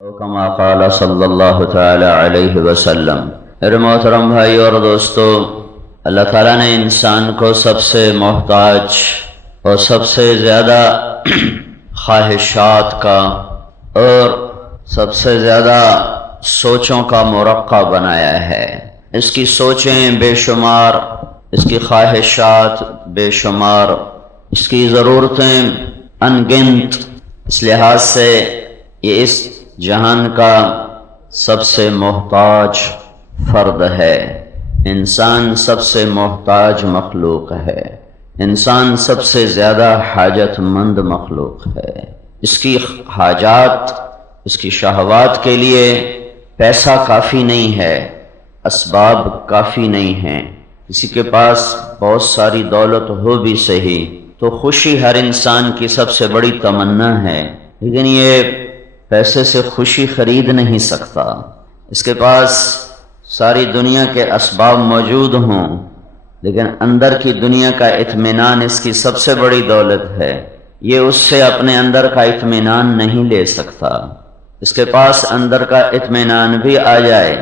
کما قال صلی اللہ تعالی علیہ وسلم۔ میرے محترم بھائی اور دوستو، اللہ تعالیٰ نے انسان کو سب سے محتاج اور سب سے زیادہ خواہشات کا اور سب سے زیادہ سوچوں کا مرقع بنایا ہے۔ اس کی سوچیں بے شمار، اس کی خواہشات بے شمار، اس کی ضرورتیں ان گنت۔ اس لحاظ سے یہ اس جہان کا سب سے محتاج فرد ہے۔ انسان سب سے محتاج مخلوق ہے۔ انسان سب سے زیادہ حاجت مند مخلوق ہے۔ اس کی حاجات، اس کی شہوات کے لیے پیسہ کافی نہیں ہے، اسباب کافی نہیں ہیں۔ کسی کے پاس بہت ساری دولت ہو بھی صحیح تو خوشی ہر انسان کی سب سے بڑی تمنا ہے، لیکن یہ پیسے سے خوشی خرید نہیں سکتا۔ اس کے پاس ساری دنیا کے اسباب موجود ہوں، لیکن اندر کی دنیا کا اطمینان اس کی سب سے بڑی دولت ہے۔ یہ اس سے اپنے اندر کا اطمینان نہیں لے سکتا۔ اس کے پاس اندر کا اطمینان بھی آ جائے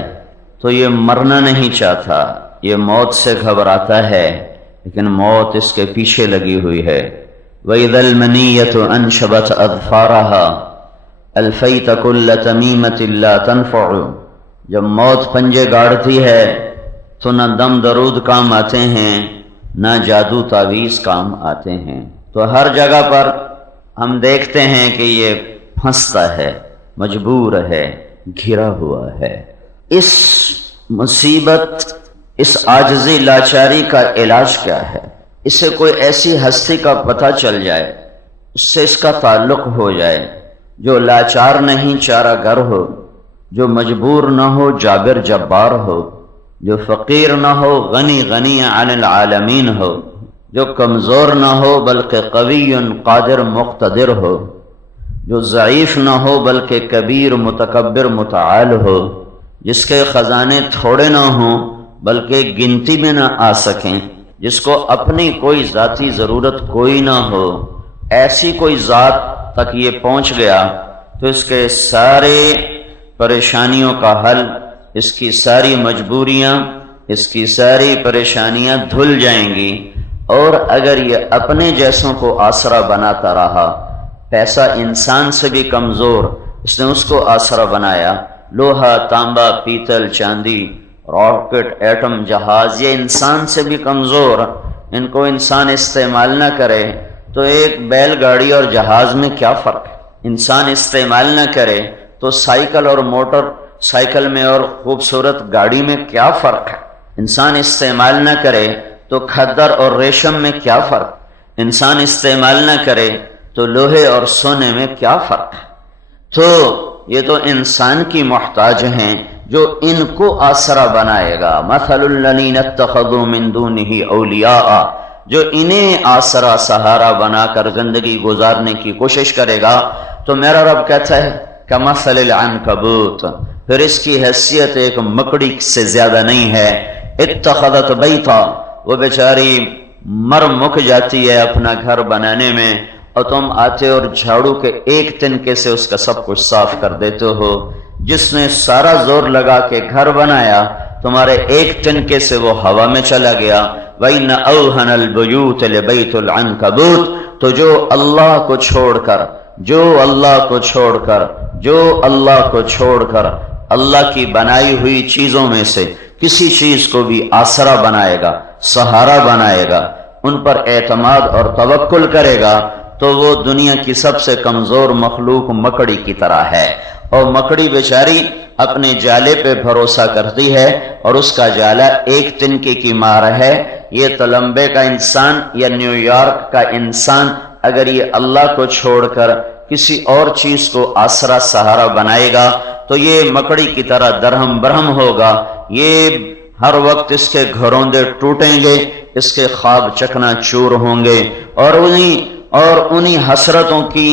تو یہ مرنا نہیں چاہتا، یہ موت سے گھبراتا ہے، لیکن موت اس کے پیچھے لگی ہوئی ہے۔ وَإِذَا الْمَنِيَّةُ أَنْشَبَتْ أَظْفَارَهَا الفیت کل تمیمت لا تنفع۔ جب موت پنجے گاڑتی ہے تو نہ دم درود کام آتے ہیں، نہ جادو تعویذ کام آتے ہیں۔ تو ہر جگہ پر ہم دیکھتے ہیں کہ یہ پھنستا ہے، مجبور ہے، گھرا ہوا ہے۔ اس مصیبت، اس عاجزی لاچاری کا علاج کیا ہے؟ اسے کوئی ایسی ہستی کا پتہ چل جائے، اس سے اس کا تعلق ہو جائے، جو لاچار نہیں چارہ گر ہو، جو مجبور نہ ہو جابر جبار ہو، جو فقیر نہ ہو غنی غنی عن العالمین ہو، جو کمزور نہ ہو بلکہ قوی قادر مقتدر ہو، جو ضعیف نہ ہو بلکہ کبیر متکبر متعال ہو، جس کے خزانے تھوڑے نہ ہوں بلکہ گنتی میں نہ آ سکیں، جس کو اپنی کوئی ذاتی ضرورت کوئی نہ ہو، ایسی کوئی ذات تک یہ پہنچ گیا تو اس کے سارے پریشانیوں کا حل، اس کی ساری مجبوریاں، اس کی ساری پریشانیاں دھل جائیں گی۔ اور اگر یہ اپنے جیسوں کو آسرا بناتا رہا، پیسہ انسان سے بھی کمزور، اس نے اس کو آسرا بنایا، لوہا، تانبا، پیتل، چاندی، راکٹ، ایٹم، جہاز، یہ انسان سے بھی کمزور، ان کو انسان استعمال نہ کرے تو ایک بیل گاڑی اور جہاز میں کیا فرق ہے؟ انسان استعمال نہ کرے تو سائیکل اور موٹر سائیکل میں اور خوبصورت گاڑی میں کیا فرق ہے؟ انسان استعمال نہ کرے تو کھدر اور ریشم میں کیا فرق؟ انسان استعمال نہ کرے تو لوہے اور سونے میں کیا فرق ہے؟ تو یہ تو انسان کی محتاج ہیں، جو ان کو آسرا بنائے گا۔ مثل الذین اتخذوا من دونہ اولیاء، جو انہیں آسرا سہارا بنا کر زندگی گزارنے کی کوشش کرے گا، تو میرا رب کہتا ہے کمثل العنکبوت، پھر اس کی حیثیت ایک مکڑی سے زیادہ نہیں ہے۔ اتخذت بیتا، وہ بیچاری مر مک جاتی ہے اپنا گھر بنانے میں، اور تم آتے اور جھاڑو کے ایک تنکے سے اس کا سب کچھ صاف کر دیتے ہو۔ جس نے سارا زور لگا کے گھر بنایا، تمہارے ایک تنکے سے وہ ہوا میں چلا گیا۔ وَإِنَّ أَوْهَنَ الْبُيُوتِ لِبَيْتُ الْعَنْكَبُوتِ، تو جو اللہ کو چھوڑ کر، جو اللہ کو چھوڑ کر، جو اللہ کو چھوڑ کر اللہ کی بنائی ہوئی چیزوں میں سے کسی چیز کو بھی آسرا بنائے گا، سہارا بنائے گا، ان پر اعتماد اور توکل کرے گا، تو وہ دنیا کی سب سے کمزور مخلوق مکڑی کی طرح ہے۔ اور مکڑی بیچاری اپنے جالے پہ بھروسہ کرتی ہے، اور اس کا جالا ایک تنکے کی مار ہے۔ یہ تلمبے کا انسان یا نیو یارک کا انسان اگر یہ اللہ کو چھوڑ کر کسی اور چیز کو آسرا سہارا بنائے گا تو یہ مکڑی کی طرح درہم برہم ہوگا۔ یہ ہر وقت اس کے گھروندے ٹوٹیں گے، اس کے خواب چکنا چور ہوں گے، اور انہی حسرتوں کی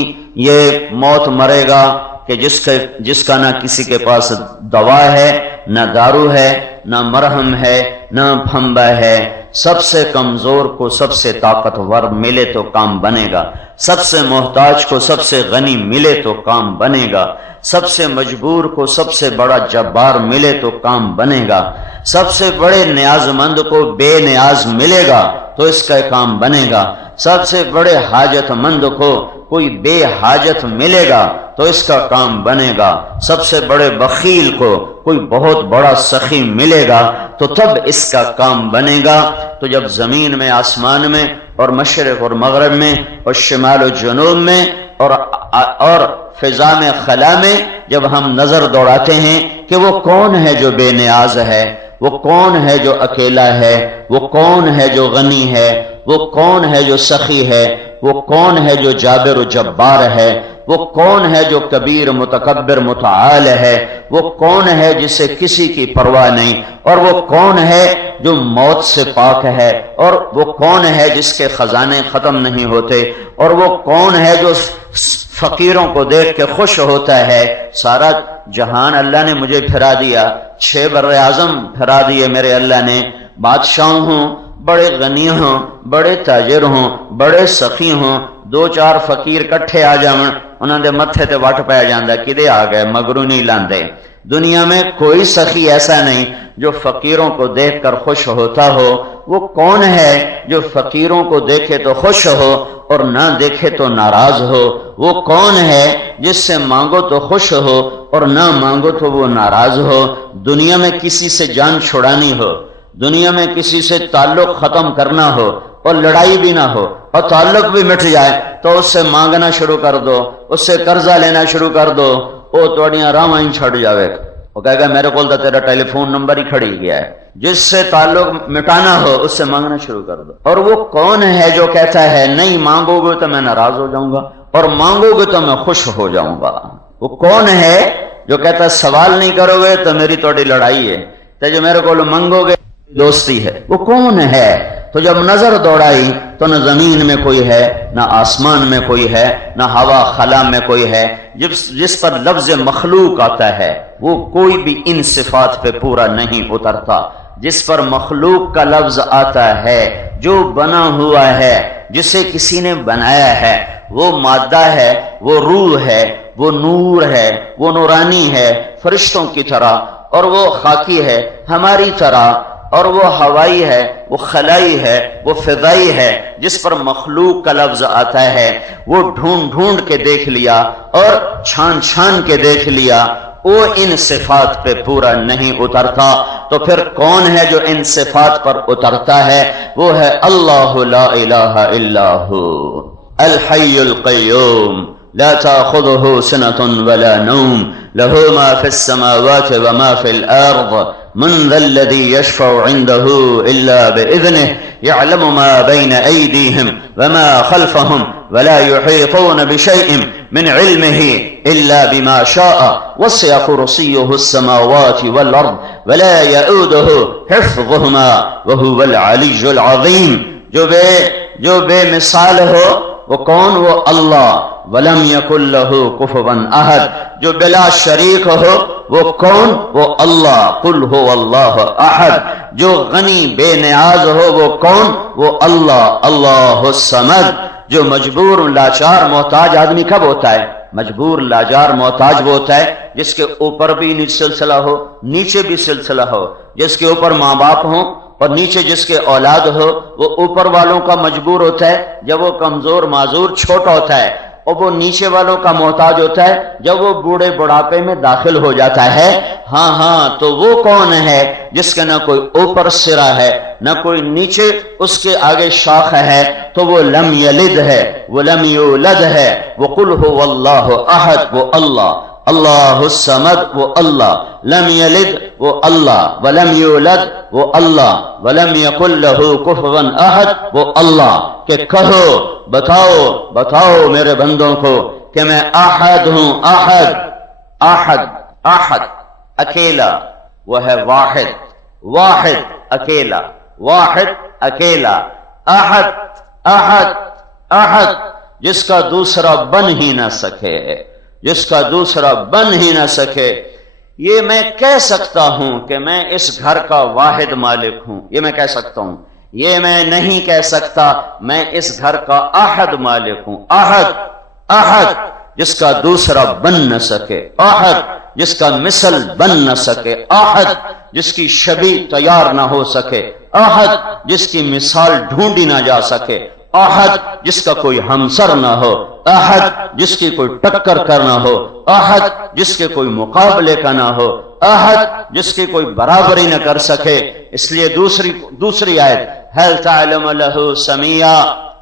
یہ موت مرے گا کہ جس کا نہ کسی کے پاس دوا ہے، نہ دارو ہے، نہ مرہم ہے، نہ پھمبا ہے۔ سب سے کمزور کو سب سے طاقتور ملے تو کام بنے گا، سب سے محتاج کو سب سے غنی ملے تو کام بنے گا، سب سے مجبور کو سب سے بڑا جبار ملے تو کام بنے گا، سب سے بڑے نیاز مند کو بے نیاز ملے گا تو اس کا کام بنے گا، سب سے بڑے حاجت مند کو کوئی بے حاجت ملے گا تو اس کا کام بنے گا، سب سے بڑے بخیل کو کوئی بہت بڑا سخی ملے گا تو تب اس کا کام بنے گا۔ تو جب زمین میں، آسمان میں، اور مشرق اور مغرب میں، اور شمال و جنوب میں، اور فضا میں، خلا میں جب ہم نظر دوڑاتے ہیں کہ وہ کون ہے جو بے نیاز ہے، وہ کون ہے جو اکیلا ہے، وہ کون ہے جو غنی ہے، وہ کون ہے جو سخی ہے، وہ کون ہے جو جابر و جبار ہے، وہ کون ہے جو کبیر متکبر متعال ہے، وہ کون ہے جسے کسی کی پرواہ نہیں، اور وہ کون ہے جو موت سے پاک ہے، اور وہ کون ہے جس کے خزانے ختم نہیں ہوتے، اور وہ کون ہے جو فقیروں کو دیکھ کے خوش ہوتا ہے۔ سارا جہان اللہ نے مجھے پھرا دیا، 6 بر اعظم پھرا دیے میرے اللہ نے، بادشاہ ہوں، بڑے غنی ہوں، بڑے تاجر ہوں، بڑے سخی ہوں، 2-4 فقیر کٹھے آ جاون انہاں دے متھے تے وٹ پہ جاندا کدے آ گئے، مگرو نہیں لاندے۔ دنیا میں کوئی سخی ایسا نہیں جو فقیروں کو دیکھ کر خوش ہوتا ہو۔ وہ کون ہے جو فقیروں کو دیکھے تو خوش ہو اور نہ دیکھے تو ناراض ہو؟ وہ کون ہے جس سے مانگو تو خوش ہو اور نہ مانگو تو وہ ناراض ہو؟ دنیا میں کسی سے جان چھڑانی ہو، دنیا میں کسی سے تعلق ختم کرنا ہو اور لڑائی بھی نہ ہو اور تعلق بھی مٹ جائے تو اس سے مانگنا شروع کر دو، اس سے قرضہ لینا شروع کر دو، وہ توڑیاں راہ ہی چھڑ جاوے، وہ کہے گا میرے کول تو تیرا ٹیلی فون نمبر ہی کھڑی گیا ہے۔ جس سے تعلق مٹانا ہو اس سے مانگنا شروع کر دو۔ اور وہ کون ہے جو کہتا ہے نہیں مانگو گے تو میں ناراض ہو جاؤں گا اور مانگو گے تو میں خوش ہو جاؤں گا؟ وہ کون ہے جو کہتا ہے سوال نہیں کرو گے تو میری توڑی لڑائی ہے، تو جو میرے کو مانگو گے دوستی ہے؟ وہ کون ہے؟ تو جب نظر دوڑائی تو نہ زمین میں کوئی ہے، نہ آسمان میں کوئی ہے، نہ ہوا خلا میں کوئی ہے۔ جس پر لفظ مخلوق آتا ہے وہ کوئی بھی ان صفات پہ پورا نہیں اترتا۔ جس پر مخلوق کا لفظ آتا ہے، جو بنا ہوا ہے، جسے کسی نے بنایا ہے، وہ مادہ ہے، وہ روح ہے، وہ نور ہے، وہ نورانی ہے فرشتوں کی طرح، اور وہ خاکی ہے ہماری طرح، اور وہ ہوائی ہے، وہ خلائی ہے، وہ فضائی ہے۔ جس پر مخلوق کا لفظ آتا ہے وہ ڈھونڈ ڈھونڈ کے دیکھ لیا اور چھان چھان کے دیکھ لیا، وہ ان صفات پہ پورا نہیں اترتا۔ تو پھر کون ہے جو ان صفات پر اترتا ہے؟ وہ ہے اللہ لا الہ الا ہو الحی القیوم لا تأخذه سنة ولا نوم له ما في السماوات وما في الأرض من ذا الذي يشفع عنده إلا بإذنه يعلم ما بين أيديهم وما خلفهم ولا يحيطون بشيء من علمه إلا بما شاء وسع كرسيه السماوات والأرض ولا يؤوده حفظهما وهو العلي العظيم۔ جو بے مثال ہو وہ کون؟ وہ اللہ۔ ولم یکن لہ کفوا احد، جو بلا شریک ہو وہ کون؟ وہ اللہ۔ قل هو اللہ احد، جو غنی بے نیاز ہو وہ کون؟ وہ اللہ۔ اللہ الصمد، جو مجبور لاچار محتاج آدمی کب ہوتا ہے؟ مجبور لاچار محتاج وہ ہوتا ہے جس کے اوپر بھی سلسلہ ہو، نیچے بھی سلسلہ ہو، جس کے اوپر ماں باپ ہوں اور نیچے جس کے اولاد ہو۔ وہ اوپر والوں کا مجبور ہوتا ہے جب وہ کمزور معذور چھوٹا ہوتا ہے، اور وہ نیچے والوں کا محتاج ہوتا ہے جب وہ بوڑھے بڑھاپے میں داخل ہو جاتا ہے۔ ہاں تو وہ کون ہے جس کا نہ کوئی اوپر سرا ہے نہ کوئی نیچے اس کے آگے شاخ ہے؟ تو وہ لم یلد ہے، وہ لم یولد ہے، وہ قل هو اللہ احد، وہ اللہ۔ اللہ الصمد، وہ اللہ۔ لم یلد، وہ اللہ۔ ولم یولد، وہ اللہ۔ ولم یکن لہ کفوا احد، وہ اللہ۔ کہ کہو، بتاؤ میرے بندوں کو کہ میں احد ہوں۔ احد اکیلا، وہ ہے واحد اکیلا، واحد اکیلا۔ احد جس کا دوسرا بن ہی نہ سکے، جس کا دوسرا بن ہی نہ سکے۔ یہ میں کہہ سکتا ہوں کہ میں اس گھر کا واحد مالک ہوں، یہ میں کہہ سکتا ہوں۔ یہ میں نہیں کہہ سکتا میں اس گھر کا احد مالک ہوں۔ احد جس کا دوسرا بن نہ سکے، احد جس کا مثل بن نہ سکے، احد جس کی شبیہ تیار نہ ہو سکے، احد جس کی مثال ڈھونڈی نہ جا سکے، احد جس کا کوئی ہمسر نہ ہو، احد جس کی کوئی ٹکر کر نہ ہو، احد جس کے کوئی مقابلے کا نہ ہو، احد جس کی کوئی برابری نہ کر سکے۔ اس لیے دوسری آیت هل تعلم له سمیا،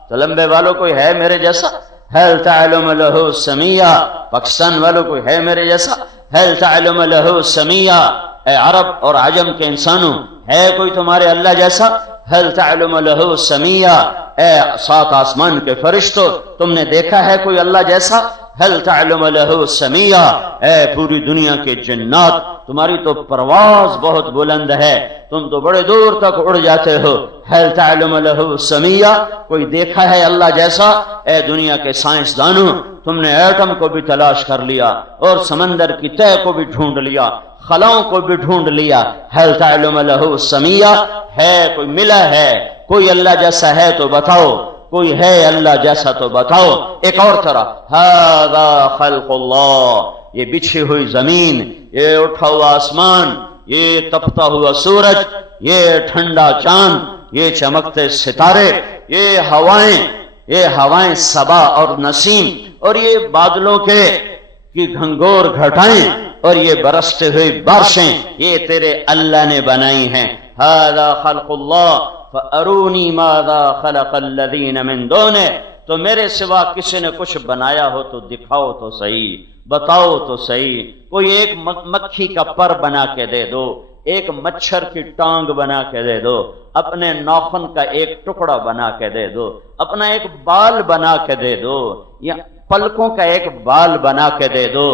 تو لمبے والوں کوئی ہے میرے جیسا؟ هل تعلم له سمیا، پاکستان والوں کوئی ہے میرے جیسا؟ هل تعلم له سمیا، اے عرب اور عجم کے انسانوں ہے کوئی تمہارے اللہ جیسا؟ هل تعلم له سمیا، اے سات آسمان کے فرشتوں تم نے دیکھا ہے کوئی اللہ جیسا؟ هل تعلم له سمیا، اے پوری دنیا کے جنات تمہاری تو پرواز بہت بلند ہے، تم تو بڑے دور تک اڑ جاتے ہو۔ هل تعلم له سمیا، کوئی دیکھا ہے اللہ جیسا؟ اے دنیا کے سائنسدانوں تم نے ایٹم کو بھی تلاش کر لیا اور سمندر کی تہہ کو بھی ڈھونڈ لیا، خلاؤں کو بھی ڈھونڈ لیا، هل تعلم له سمیا، ہے کوئی ملا ہے کوئی اللہ جیسا ہے تو بتاؤ، کوئی ہے اللہ جیسا تو بتاؤ۔ ایک اور طرح ھذا خلق اللہ، یہ بچھی ہوئی زمین، یہ اٹھا ہوا آسمان، یہ تپتا ہوا سورج، یہ ٹھنڈا چاند، یہ چمکتے ستارے، یہ ہوائیں صبا اور نسیم، اور یہ بادلوں کی گھنگور گھٹائیں، اور یہ برستے ہوئی بارشیں، یہ تیرے اللہ نے بنائی ہیں۔ ھذا خلق اللہ فَأَرُونِي مَاذَا خَلَقَ الَّذِينَ مِن دُونِهِ، تو میرے سوا کسی نے کچھ بنایا ہو تو دکھاؤ تو صحیح، بتاؤ تو صحیح، کوئی ایک مکھی کا پر بنا کے دے دو، ایک مچھر کی ٹانگ بنا کے دے دو، اپنے ناخن کا ایک ٹکڑا بنا کے دے دو، اپنا ایک بال بنا کے دے دو، یا پلکوں کا ایک بال بنا کے دے دو،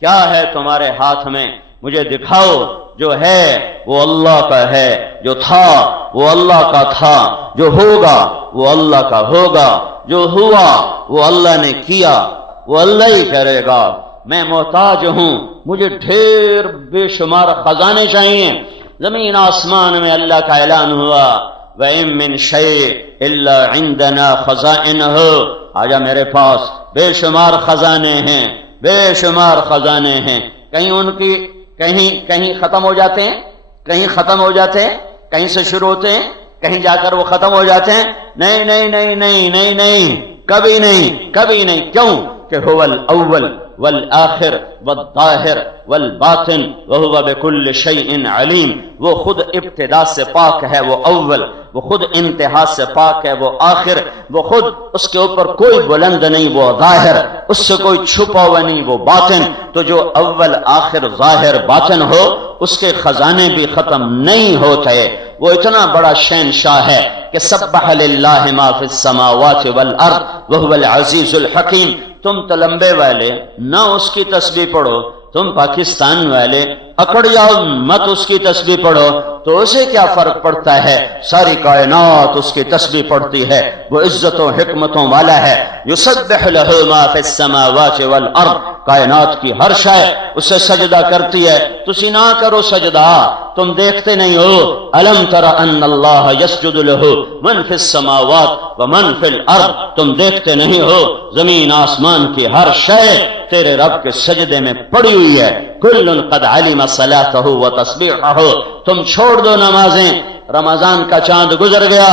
کیا ہے تمہارے ہاتھ میں؟ مجھے دکھاؤ۔ جو ہے وہ اللہ کا ہے، جو تھا وہ اللہ کا تھا، جو ہوگا وہ اللہ کا ہوگا، جو ہوا وہ اللہ نے کیا، وہ اللہ ہی کرے گا۔ میں محتاج ہوں، مجھے ڈھیر بے شمار خزانے چاہیے۔ زمین آسمان میں اللہ کا اعلان ہوا وَإِن مِّن شَيْءٍ إِلَّا عِندَنَا خَزَائِنُهُ، آجا میرے پاس بے شمار خزانے ہیں، بے شمار خزانے ہیں، کہیں ان کی کہیں ختم ہو جاتے ہیں، کہیں ختم ہو جاتے ہیں، کہیں سے شروع ہوتے ہیں، کہیں جا کر وہ ختم ہو جاتے ہیں، نہیں نہیں نہیں نہیں نہیں نہیں، کبھی نہیں کبھی نہیں۔ کیوں کہ هو الاول والآخر والظاہر والباطن وهو بكل شيء علیم، وہ خود ابتدا سے پاک ہے، وہ اول، وہ خود انتہا سے پاک ہے، وہ آخر، وہ خود اس کے اوپر کوئی بلند نہیں، وہ ظاہر، اس سے کوئی چھپا ہوا نہیں، وہ باطن۔ تو جو اول آخر ظاہر باطن ہو اس کے خزانے بھی ختم نہیں ہوتے۔ وہ اتنا بڑا شہنشاہ ہے کہ سبح للہ ما فی السماوات والارض وهو العزیز الحکیم۔ تم تو لمبے والے نہ اس کی تسبیح پڑھو، تم پاکستان والے اکڑ جاؤ مت اس کی تسبیح پڑھو، تو اسے کیا فرق پڑتا ہے؟ ساری کائنات اس کی تسبیح پڑھتی ہے، وہ عزتوں حکمتوں والا ہے۔ یسبح له ما فی السماوات والارض، کائنات کی ہر شے اسے سجدہ کرتی ہے، تسی نہ کرو سجدہ، تم دیکھتے نہیں ہو؟ الم تر ان اللہ یسجد له من فی السماوات ومن فی الارض، تم دیکھتے نہیں ہو زمین آسمان کی ہر شے تیرے رب کے سجدے میں پڑی ہوئی ہے۔ کل قد علم صلاته وتسبیحه، تم چھوڑ دو نمازیں، رمضان کا چاند گزر گیا،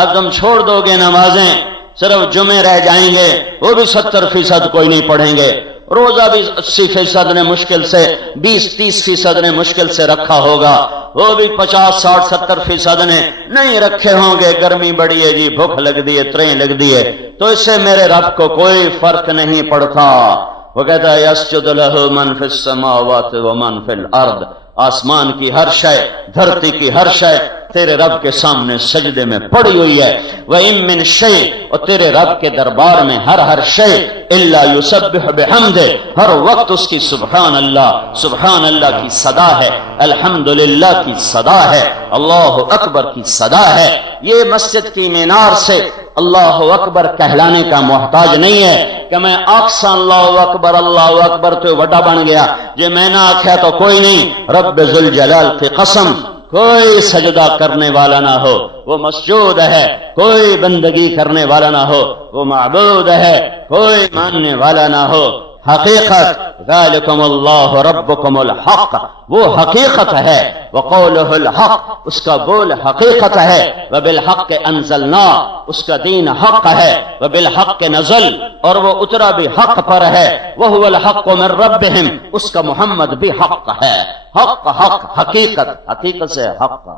اب تم چھوڑ دو گے نمازیں، صرف جمعے رہ جائیں گے، وہ بھی 70% کوئی نہیں پڑھیں گے، روزہ بھی 80% نے مشکل سے، 20-30% نے مشکل سے رکھا ہوگا، وہ بھی 50-60-70% نے نہیں رکھے ہوں گے، گرمی بڑی ہے جی، بھوک لگ دی ہے، تریں لگ دی ہے، تو اس سے میرے رب کو کوئی فرق نہیں پڑتا۔ وہ کہتا ہے یسجد له من فی السماوات ومن فی الارض، آسمان کی ہر شے، دھرتی کی ہر شے تیرے رب کے سامنے سجدے میں پڑی ہوئی ہے۔ وَإِن مِّن شَيْءٍ، اور تیرے رب کے دربار میں ہر شے إِلَّا يُسَبِّحُ بِحَمْدِهِ، ہر وقت اس کی سبحان اللہ کی صدا ہے، الحمدللہ کی صدا ہے، اللہ اکبر کی صدا ہے۔ یہ مسجد کی مینار سے اللہ اکبر کہلانے کا محتاج نہیں ہے کہ میں آکسا اللہ اکبر تو وڈا بن گیا، جے میں نہ آکھیا تو کوئی نہیں۔ رب ذوالجلال کی قسم، کوئی سجدہ کرنے والا نہ ہو وہ مسجود ہے، کوئی بندگی کرنے والا نہ ہو وہ معبود ہے، کوئی ماننے والا نہ ہو۔ حقیقت ذالکم اللہ ربکم الحق، وہ حقیقت ہے، وقولہ الحق، اس کا بول حقیقت ہے، وبالحق انزلنا، اس کا دین حق ہے، وبالحق نزل، اور وہ اترا بھی حق پر ہے، وہو الحق من ربہم، اس کا محمد بھی حق ہے۔ حق حق حقیقت، حقیقت سے حق،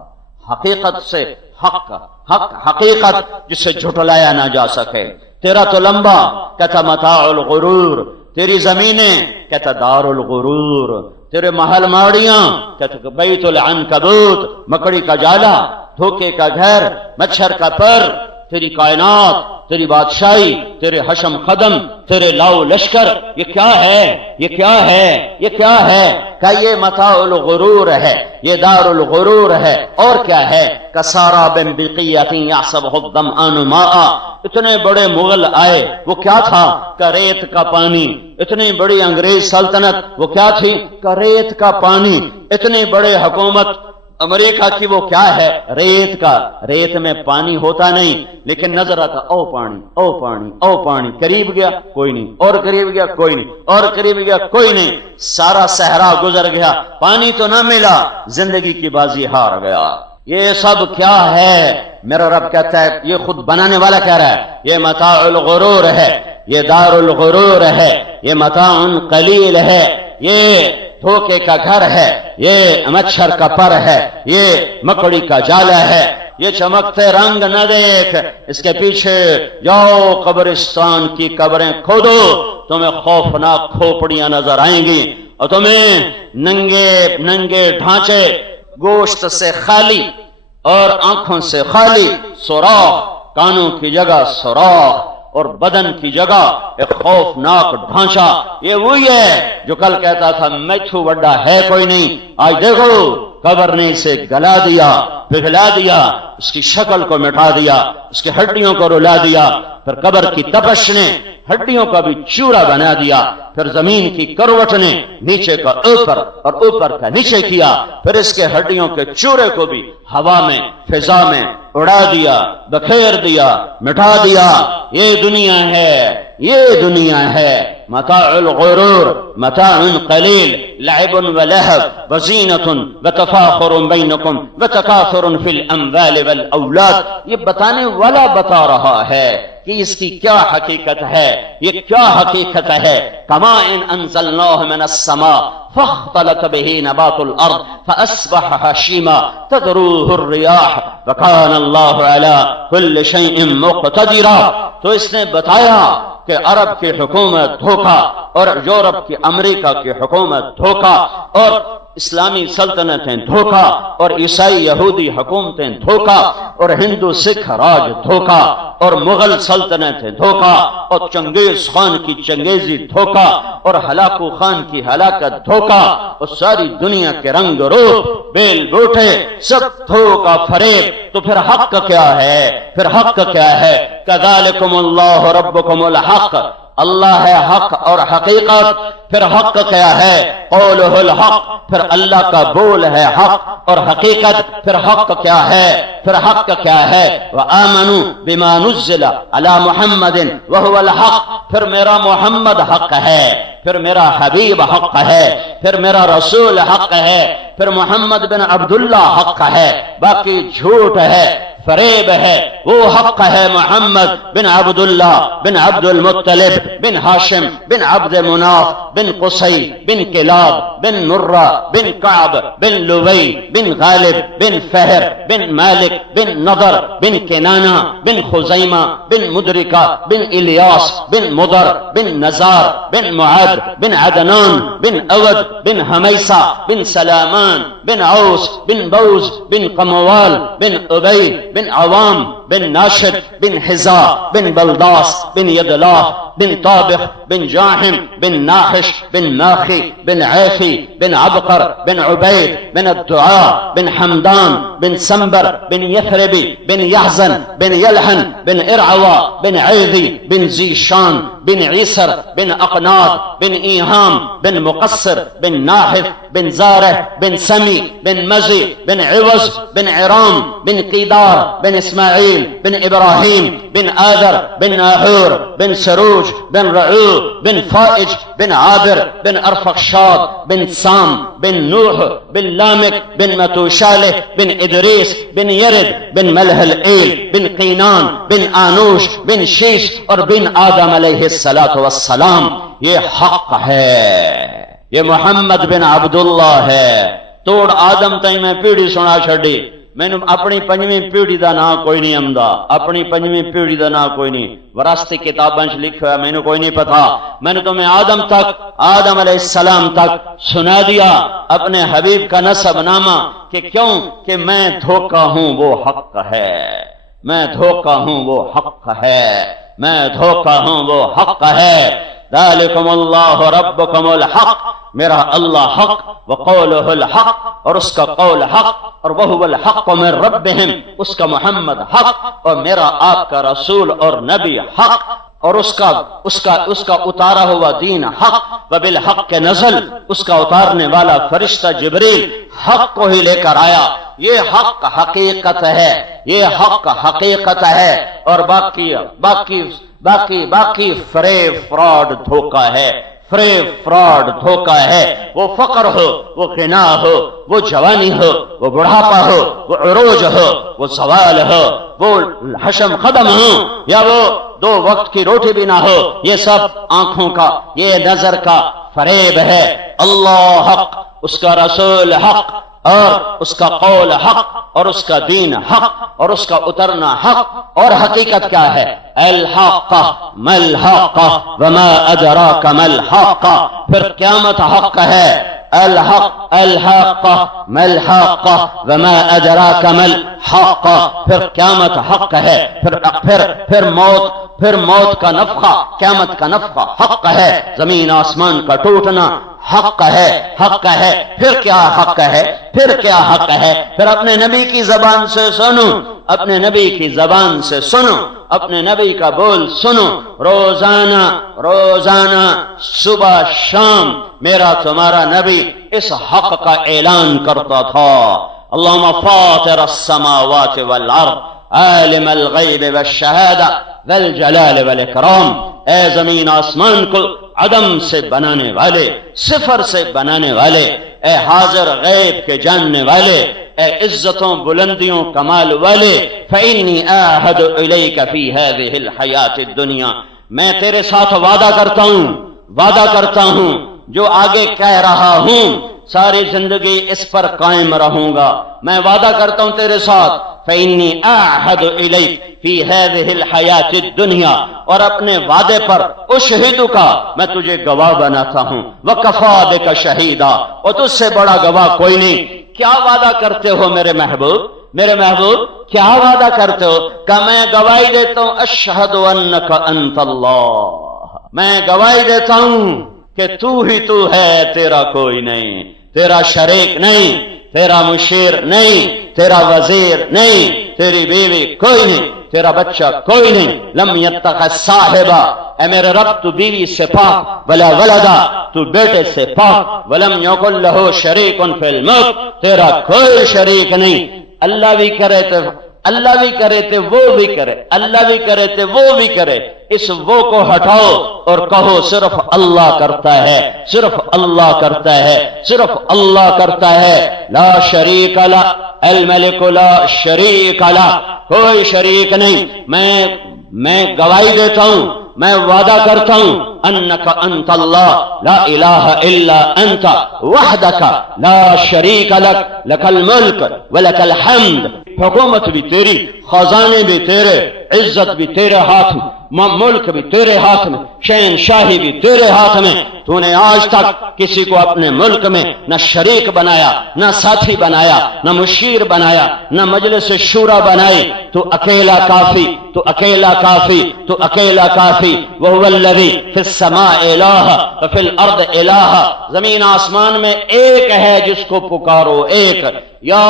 حقیقت سے حق، حق حقیقت جسے جھٹلایا نہ جا سکے۔ تیرا تو لمبا کہتا متاع الغرور، تیری زمینیں کہتا دار الغرور، تیرے محل ماڑیاں کہتا بیت العنکبوت، مکڑی کا جالا، دھوکے کا گھر، مچھر کا پر، تیری کائنات، تیری بادشاہی، تیرے حشم خدم، تیرے لاؤ لشکر، یہ کیا ہے؟ یہ کیا ہے؟ یہ کیا ہے؟ کہ یہ متاع الغرور ہے، یہ دار الغرور ہے، اور کیا ہے؟ کساراب بقیۃ یحسبہ الظمآن ماء، اتنے بڑے مغل آئے، وہ کیا تھا؟ کہ ریت کا پانی۔ اتنی بڑی انگریز سلطنت، وہ کیا تھی؟ کہ ریت کا پانی۔ اتنی بڑے حکومت امریکہ کی، وہ کیا ہے؟ ریت کا۔ ریت میں پانی ہوتا نہیں، لیکن نظر آتا او پانی، او پانی، او پانی، قریب گیا کوئی نہیں، اور قریب گیا کوئی نہیں، اور قریب گیا کوئی نہیں، سارا صحرا گزر گیا، پانی تو نہ ملا، زندگی کی بازی ہار گیا۔ یہ سب کیا ہے؟ میرا رب کہتا ہے، یہ خود بنانے والا کہہ رہا ہے، یہ متاع الغرور ہے، یہ دار الغرور ہے، یہ متاع قلیل ہے، یہ دھوکے کا گھر ہے، یہ مچھر کا پر ہے، یہ مکڑی کا جالا ہے، یہ چمکتے رنگ نہ دیکھ، اس کے پیچھے جاؤ قبرستان کی قبریں کھودو، تمہیں خوفناک کھوپڑیاں نظر آئیں گی، اور تمہیں ننگے ننگے ڈھانچے، گوشت سے خالی اور آنکھوں سے خالی، سوراخ، کانوں کی جگہ سوراخ اور بدن کی جگہ ایک خوفناک ڈھانچہ۔ یہ وہی ہے جو کل کہتا تھا میتھو وڈا ہے کوئی نہیں، آج دیکھو قبر نے اسے گلا دیا، پگھلا دیا، اس کی شکل کو مٹا دیا، اس کی ہڈیوں کو رلا دیا، پھر قبر کی تپش نے ہڈیوں کا بھی چورا بنا دیا، پھر زمین کی کروٹ نے نیچے کا اوپر اور اوپر کا نیچے کیا، پھر اس کے ہڈیوں کے چورے کو بھی ہوا میں فضا میں اڑا دیا، بکھیر دیا، مٹا دیا۔ یہ دنیا ہے، یہ دنیا ہے، متاع الغرور، متاع قلیل، لعب ولہو وزینۃ وتفاخر بینکم وتکاثر فی الاموال والاولاد۔ یہ بتانے والا بتا رہا ہے کہ اس کی کیا حقیقت ہے، یہ کیا حقیقت ہے۔ کما ان انزلناہ من السماء فاختلط به نبات الارض فاصبح هشیما تذروه الرياح وكان الله على كل شيء مقتدرا۔ تو اس نے بتایا کہ عرب کی حکومت دھوکا، اور یورپ کی امریکہ کی حکومت دھوکا، اور اسلامی سلطنتیں دھوکا، اور عیسائی یہودی حکومتیں دھوکا، اور ہندو سکھ راج دھوکا، اور مغل سلطنتیں دھوکا، اور چنگیز خان کی چنگیزی دھوکا، اور ہلاکو خان کی ہلاکت دھوکا، اور ساری دنیا کے رنگ روپ بیل بوٹے سب دھوکا فریب۔ تو پھر حق کیا ہے؟ پھر حق کیا ہے؟ کذالکم اللہ ربکم الحق، اللہ ہے حق اور حقیقت۔ پھر حق کیا ہے؟ قولہ الحق، پھر اللہ کا بول ہے حق اور حقیقت۔ پھر حق کیا ہے؟ پھر حق کیا ہے؟ وآمنوا بما نزل علی محمد وهو الحق، پھر میرا محمد حق ہے، پھر میرا حبیب حق ہے، پھر میرا رسول حق ہے، پھر محمد بن عبداللہ حق ہے، باقی جھوٹ ہے، فریب ہے۔ وہ حق ہے محمد بن عبداللہ بن عبد المطلب بن ہاشم بن عبد مناف بن قصی بن کلاب بن مرہ بن کعب بن لوی بن غالب بن فہر بن مالک بن نضر بن کنانہ بن خزیمہ بن مدرکہ بن الیاس بن مضر بن نزار بن معد بن عدنان بن اود بن حمیسہ بن سلامان بن عوس بن بوز بن قموال بن ابی بن عوام بن ناشد بن حزا بن بلداس بن يدلاف بن طابخ بن جاحم بن ناحش بن ماخي بن عافي بن عبقر بن عبيد بن الدعاء بن حمدان بن سنبر بن يثربي بن يحزن بن يلحن بن إرعوى بن عيذي بن زيشان بن عيسر بن أقناط بن إيهام بن مقصر بن ناحف بن زاره بن سمي بن مزي بن عوز بن عرام بن قيدار بن إسماعيل بن إبراهيم بن آذر بن ناحور بن سروج بن رعو بن فائج بن عابر بن أرفخشاد بن سام بن نوح بن لامك بن متوشاله بن إدريس بن يرد بن ملهلئيل بن قينان بن آنوش بن شیش اور بن آدم علیہ الصلاۃ والسلام. یہ حق ہے، یہ محمد بن عبداللہ ہے. توڑ آدم تائیں میں پیڑی سنا چھڑی، میں نے اپنی پنجویں پیڑی دا نا کوئی نہیں آمدا، اپنی پنجویں پیڑی دا نا کوئی نہیں. وراثتی کتاباں چ لکھا ہے، میں نے کوئی نہیں پتا. میں نے تمہیں آدم تک، آدم علیہ السلام تک سنا دیا اپنے حبیب کا نسب نامہ، کہ کیوں کہ میں دھوکا ہوں وہ حق ہے، میں دھوکا ہوں وہ حق ہے، میں دھوکا ہوں وہ حق ہے. ذالکم اللہ ربکم الحق، میرا اللہ حق، وقولہ الحق، اور اس کا قول حق، اور وہو الحق من ربہم، اس کا محمد حق، اور میرا آپ کا رسول اور نبی حق، اور اس کا اتارا ہوا دین حق. وبالحق نزل، اس کا اتارنے والا فرشتہ جبریل حق کو ہی لے کر آیا. یہ حق حقیقت ہے، یہ حق حقیقت ہے. اور باقی فریب فراڈ دھوکہ ہے، فریب فراڈ دھوکہ ہے. وہ فقر ہو، وہ غنا ہو، وہ جوانی ہو، وہ بڑھاپا ہو، وہ عروج ہو، وہ زوال ہو، وہ حشم قدم ہو، یا وہ 2 وقت کی روٹی بھی نہ ہو، یہ سب آنکھوں کا، یہ نظر کا فریب ہے. اللہ حق، اس کا رسول حق، اور اس کا قول حق، اور اس کا دین حق، اور اس کا اترنا حق. اور حقیقت کیا ہے؟ الحق ملحق وما ادراک ملحق. پھر قیامت حق ہے. الحق الحق ملحق وما ادراک ملحق. پھر قیامت حق ہے. پھر موت کا نفخہ، قیامت کا نفخہ حق ہے. زمین آسمان کا ٹوٹنا حق ہے، حق ہے. پھر کیا حق ہے؟ پھر کیا حق ہے؟ پھر اپنے نبی کی زبان سے سنو، اپنے نبی کی زبان سے سنو، اپنے نبی کا بول سنو. روزانہ صبح شام میرا تمہارا نبی اس حق کا اعلان کرتا تھا. اللہم فاطر السماوات والارض عالم الغیب والشہادہ ذی الجلال والاکرام. اے زمین آسمان کو عدم سے بنانے والے، صفر سے بنانے والے، اے حاضر غیب کے جاننے والے، اے عزتوں بلندیوں کمال والے. فإنی آہد الیک فی ہذہ الحیات الدنیا، میں تیرے ساتھ وعدہ کرتا ہوں جو آگے کہہ رہا ہوں، ساری زندگی اس پر قائم رہوں گا. میں وعدہ کرتا ہوں تیرے ساتھ. فإنی آہد الیک فی ہذہ الحیات الدنیا، اور اپنے وعدے پر اشہدک، میں تجھے گواہ بناتا ہوں. وکفی بک شہیدا، اور تجھ سے بڑا گواہ کوئی نہیں. کیا وعدہ کرتے ہو میرے محبوب؟ میرے محبوب کیا وعدہ کرتے ہو؟ کہ میں گواہی دیتا ہوں اشہد انک انت اللہ، میں گواہی دیتا ہوں کہ تو ہی تو ہے، تیرا کوئی نہیں، تیرا شریک نہیں، تیرا مشیر نہیں، تیرا وزیر نہیں، تیری بیوی کوئی نہیں، تیرا بچہ کوئی نہیں. لم یتخذ صاحبہ، اے میرے رب تو بیوی سے پاک، ولا ولدا، تو بیٹے سے پاک، ولم یکن لہ شریک فی الملک، تیرا کوئی شریک نہیں. اللہ بھی کرے تو اللہ بھی کرے تو وہ بھی کرے، اللہ بھی کرے تو وہ بھی کرے. اس وہ کو ہٹاؤ اور کہو صرف اللہ کرتا ہے، صرف اللہ کرتا ہے، صرف اللہ کرتا ہے. لا شریک لہ الملک لا شریک لہ، کوئی شریک نہیں. میں گواہی دیتا ہوں، میں وعدہ کرتا ہوں انک انت اللہ لا الہ الا انت وحدک لا شریک لک، لک الملک ولک الحمد. حکومت بھی تیری، خزانے بھی تیرے، عزت بھی تیرے ہاتھ میں، ملک بھی تیرے ہاتھ میں، شہنشاہی بھی تیرے ہاتھ میں۔ تو نے آج تک کسی کو اپنے ملک میں نہ شریک بنایا، نہ ساتھی بنایا، نہ مشیر بنایا، نہ مجلس شورا بنائی۔ تو اکیلا کافی، تو اکیلا کافی، تو اکیلا کافی۔ وَهُوَ الَّذِي فِي السَّمَاءِ إِلَٰهٌ وَفِي الْأَرْضِ إِلَٰهٌ، زمین آسمان میں ایک ہے جس کو پکارو، ایک۔ یا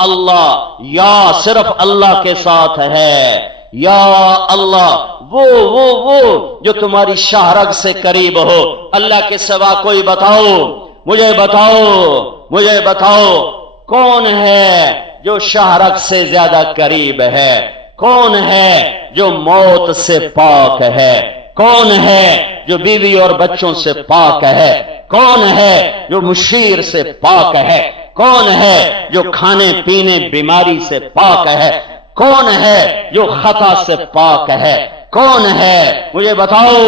اللہ، یا صرف اللہ کے ساتھ ہے۔ یا اللہ، وہ جو تمہاری شاہرگ سے قریب ہو، اللہ کے سوا کوئی بتاؤ، مجھے بتاؤ، مجھے بتاؤ کون ہے جو شاہرگ سے زیادہ قریب ہے؟ کون ہے جو موت سے پاک ہے؟ کون ہے جو بیوی اور بچوں سے پاک ہے؟ کون ہے جو مشیر سے پاک ہے؟ کون ہے جو کھانے پینے بیماری سے پاک ہے؟ کون ہے جو خطا سے پاک ہے؟ کون ہے مجھے بتاؤ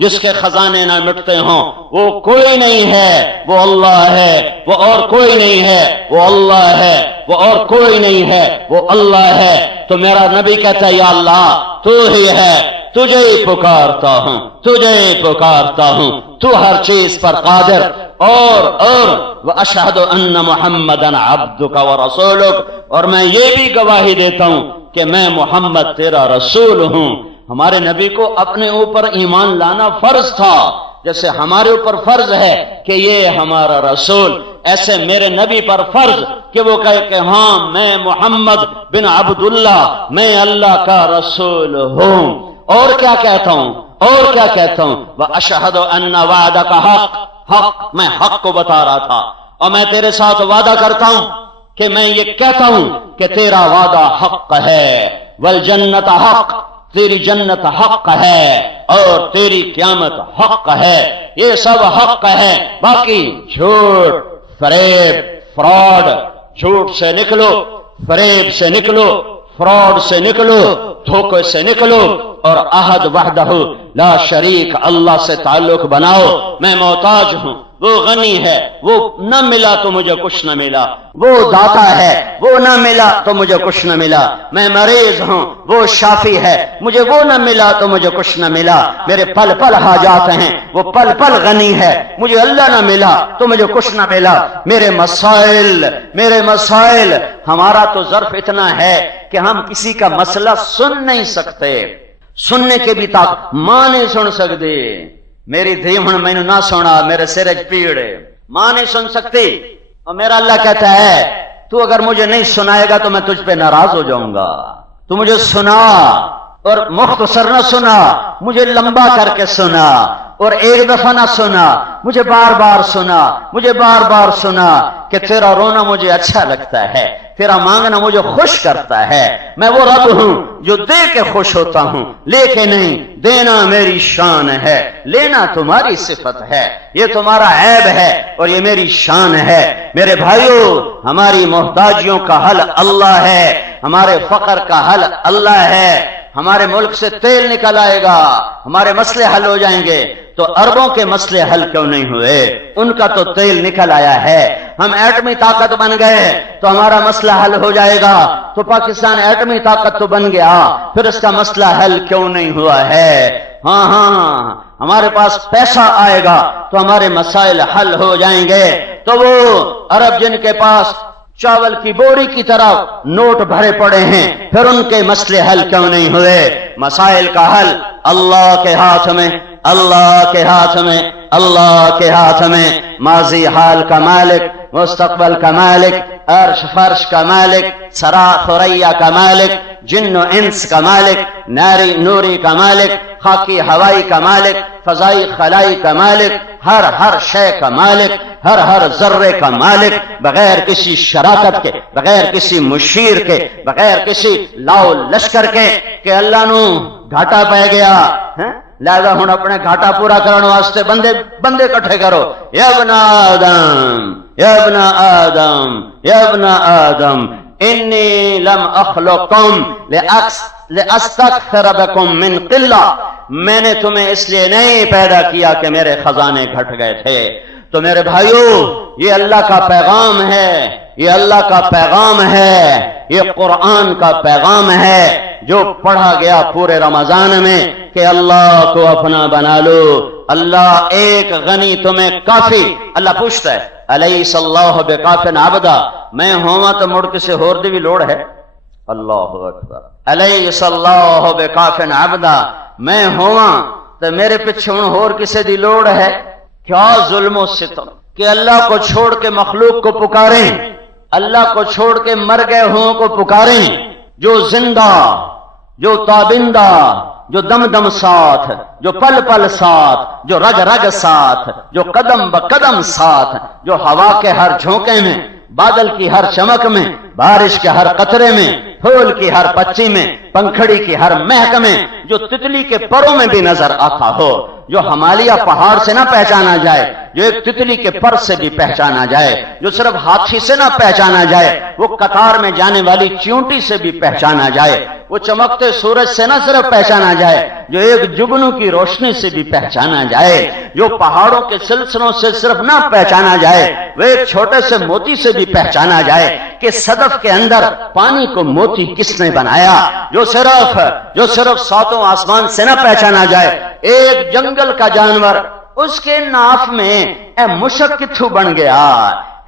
جس کے خزانے نہ مٹتے ہوں؟ وہ کوئی نہیں ہے، وہ اللہ ہے۔ وہ اور کوئی نہیں ہے، وہ اللہ ہے۔ وہ اور کوئی نہیں ہے، وہ اللہ ہے۔ تو میرا نبی کہتا ہے یا اللہ تو ہی ہے، تجھے ہی پکارتا ہوں، تجھے ہی پکارتا ہوں، تو ہر چیز پر قادر۔ اور وَأَشْهَدُ أَنَّ مُحَمَّدًا عَبْدُكَ وَرَسُولُكَ، اور میں یہ بھی گواہی دیتا ہوں کہ میں محمد تیرا رسول ہوں۔ ہمارے نبی کو اپنے اوپر ایمان لانا فرض تھا، جیسے ہمارے اوپر فرض ہے کہ یہ ہمارا رسول، ایسے میرے نبی پر فرض کہ وہ کہے کہ ہاں میں محمد بن عبداللہ، میں اللہ کا رسول ہوں۔ اور کیا کہتا ہوں؟ اور کیا کہتا ہوں؟ وَأَشْهَدُ أَنَّ وَعْدَكَ حَقٌّ، حق، میں حق کو بتا رہا تھا، اور میں تیرے ساتھ وعدہ کرتا ہوں کہ میں یہ کہتا ہوں کہ تیرا وعدہ حق ہے، والجنت حق، تیری جنت حق ہے، اور تیری قیامت حق ہے، یہ سب حق ہے۔ باقی جھوٹ، فریب، فراڈ، جھوٹ سے نکلو، فریب سے نکلو، فراڈ سے نکلو، دھوکے سے نکلو، اور احد وحدہ لا شریک اللہ سے تعلق بناؤ۔ میں محتاج ہوں، وہ غنی ہے، وہ نہ ملا تو مجھے کچھ نہ ملا، وہ داتا ہے، وہ نہ ملا تو مجھے کچھ نہ ملا۔ میں مریض ہوں، وہ شافی ہے، مجھے وہ نہ ملا تو مجھے کچھ نہ ملا۔ میرے پل پل حاجات ہیں، وہ پل پل غنی ہے، مجھے اللہ نہ ملا تو مجھے کچھ نہ ملا۔ میرے مسائل، ہمارا تو ظرف اتنا ہے کہ ہم کسی کا مسئلہ سن نہیں سکتے، سننے کے بھی طاقت ماں نہیں سن سکتی۔ میری دھی ہن میں نہ سنا، میرے سر پیڑ، ماں نہیں سن سکتی، اور میرا اللہ کہتا ہے تو اگر مجھے نہیں سنائے گا تو میں تجھ پہ ناراض ہو جاؤں گا۔ تو مجھے سنا، اور مختصر نہ سنا، مجھے لمبا کر کے سنا، اور ایک دفعہ نہ سنا، مجھے بار بار سنا، مجھے بار بار سنا کہ تیرا رونا مجھے اچھا لگتا ہے، تیرا مانگنا مجھے خوش کرتا ہے۔ میں وہ رب ہوں جو دے کے خوش ہوتا ہوں، لے کے نہیں۔ دینا میری شان ہے، لینا تمہاری صفت ہے، یہ تمہارا عیب ہے اور یہ میری شان ہے۔ میرے بھائیو، ہماری محتاجیوں کا حل اللہ ہے، ہمارے فقر کا حل اللہ ہے۔ ہمارے ملک سے تیل نکل آئے گا، ہمارے مسئلے حل ہو جائیں گے۔ تو عربوں کے مسئلے حل کیوں نہیں ہوئے؟ ان کا تو تیل نکل آیا ہے۔ ہم ایٹمی طاقت بن گئے تو ہمارا مسئلہ حل ہو جائے گا۔ تو پاکستان ایٹمی طاقت تو بن گیا، پھر اس کا مسئلہ حل کیوں نہیں ہوا ہے؟ ہاں، ہمارے پاس پیسہ آئے گا تو ہمارے مسائل حل ہو جائیں گے۔ تو وہ عرب جن کے پاس چاول کی بوری کی طرح نوٹ بھرے پڑے ہیں، پھر ان کے مسئلے حل کیوں نہیں ہوئے؟ مسائل کا حل اللہ کے ہاتھ میں، اللہ کے ہاتھ میں، اللہ کے ہاتھ میں۔ ماضی حال کا مالک، مستقبل کا مالک، عرش فرش کا مالک، سرا ثریا کا مالک، جن و انس کا مالک، ناری نوری کا مالک، خاکی ہوائی کا مالک، فضائی خلائی کا مالک، ہر شے کا مالک، ہر ذرے کا مالک، بغیر کسی شراکت کے، بغیر کسی مشیر کے، بغیر کسی لاؤ لشکر کے کہ اللہ نو گھاٹا پہ گیا، لہذا ہن اپنے گھاٹا پورا کرنے واسطے بندے کٹھے کرو۔ یا ابن آدم، یا ابن آدم، یا ابن آدم، انی لم اخلقکم لاستکثر بکم من قلہ، میں نے تمہیں اس لیے نہیں پیدا کیا کہ میرے خزانے گھٹ گئے تھے۔ تو تو میرے بھائیوں یہ اللہ کا پیغام ہے، یہ اللہ کا پیغام ہے، یہ قرآن کا پیغام ہے جو پڑھا گیا پورے رمضان میں کہ اللہ کو اپنا بنا لو، اللہ ایک غنی تمہیں کافی۔ اللہ پوچھتا ہے الیس اللہ بکافٍ عبدا، میں ہوا تو مڑ کسے ہور دی بھی لوڑ ہے؟ اللہ اکبر، الیس اللہ بکافٍ عبدا، میں ہوا تو میرے پیچھے ہن ہور کسے دی لوڑ ہے؟ کیا ظلم و ستم کہ اللہ کو چھوڑ کے مخلوق کو پکاریں، اللہ کو چھوڑ کے مر گئے ہوں کو پکاریں، جو زندہ، جو تابندہ، جو دم دم ساتھ، جو پل پل ساتھ، جو رگ رگ ساتھ، جو قدم بقدم ساتھ، جو ہوا کے ہر جھونکے میں، بادل کی ہر چمک میں، بارش کے ہر قطرے میں، پھول کی ہر پچی میں، پنکھڑی کی ہر مہک میں، جو تتلی کے پروں میں بھی نظر آتا ہو، جو ہمالیہ پہاڑ سے نہ پہچانا جائے، جو ایک تتلی کے پر سے بھی پہچانا جائے، جو صرف ہاتھی سے نہ پہچانا جائے، وہ قطار میں جانے والی چیونٹی سے بھی پہچانا جائے، وہ چمکتے سورج سے نہ صرف پہچانا جائے، جو ایک جگنو کی روشنی سے بھی پہچانا جائے، جو پہاڑوں کے سلسلوں سے صرف نہ پہچانا جائے، وہ ایک چھوٹے سے موتی سے بھی پہچانا جائے کہ صدف کے اندر پانی کو موتی کس نے بنایا، جو صرف ساتوں آسمان سے نہ پہچانا جائے، ایک جنگل کا جانور اس کے ناف میں اے مشک کتھو بن گیا،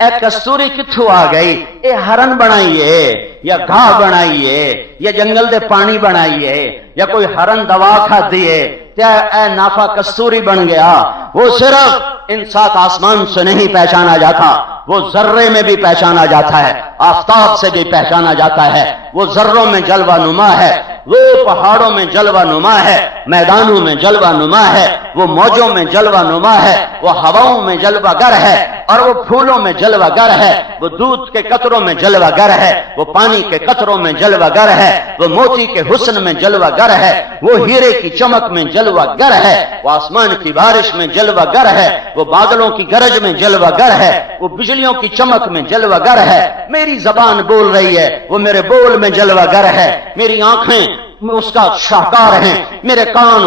اے کستوری کتھو آ گئی، اے ہرن بنائیے یا گھاہ بنائیے یا جنگل دے پانی بنائیے یا کوئی ہرن دوا کھا دیے اے نافا کستوری بن گیا۔ وہ صرف ان سات آسمان سے نہیں پہچانا جاتا، وہ ذرے میں بھی پہچانا جاتا ہے، آفتاب سے بھی پہچانا جاتا ہے، وہ ذروں میں جلوہ نما ہے، وہ پہاڑوں میں جلوہ نما ہے، میدانوں میں جلوہ نما ہے، وہ موجوں میں جلوہ نما ہے، وہ ہواؤں میں جلوہ گر ہے، اور وہ پھولوں میں جلوہ گر ہے، وہ دودھ کے قطروں میں جلوہ گر ہے، وہ پانی کے قطروں میں جلوہ گر ہے، وہ موتی کے حسن میں جلوہ گر ہے، وہ ہیرے کی چمک میں جلوہ گر ہے، وہ آسمان کی بارش میں جلوہ گر ہے، وہ بادلوں کی گرج میں جلوہ گر ہے، وہ بجلیوں کی چمک میں جلوہ گر ہے۔ میری زبان بول رہی ہے، وہ میرے بول میں جلوہ گر ہے، میری آنکھیں اس کا شاہکار ہیں، میرے کان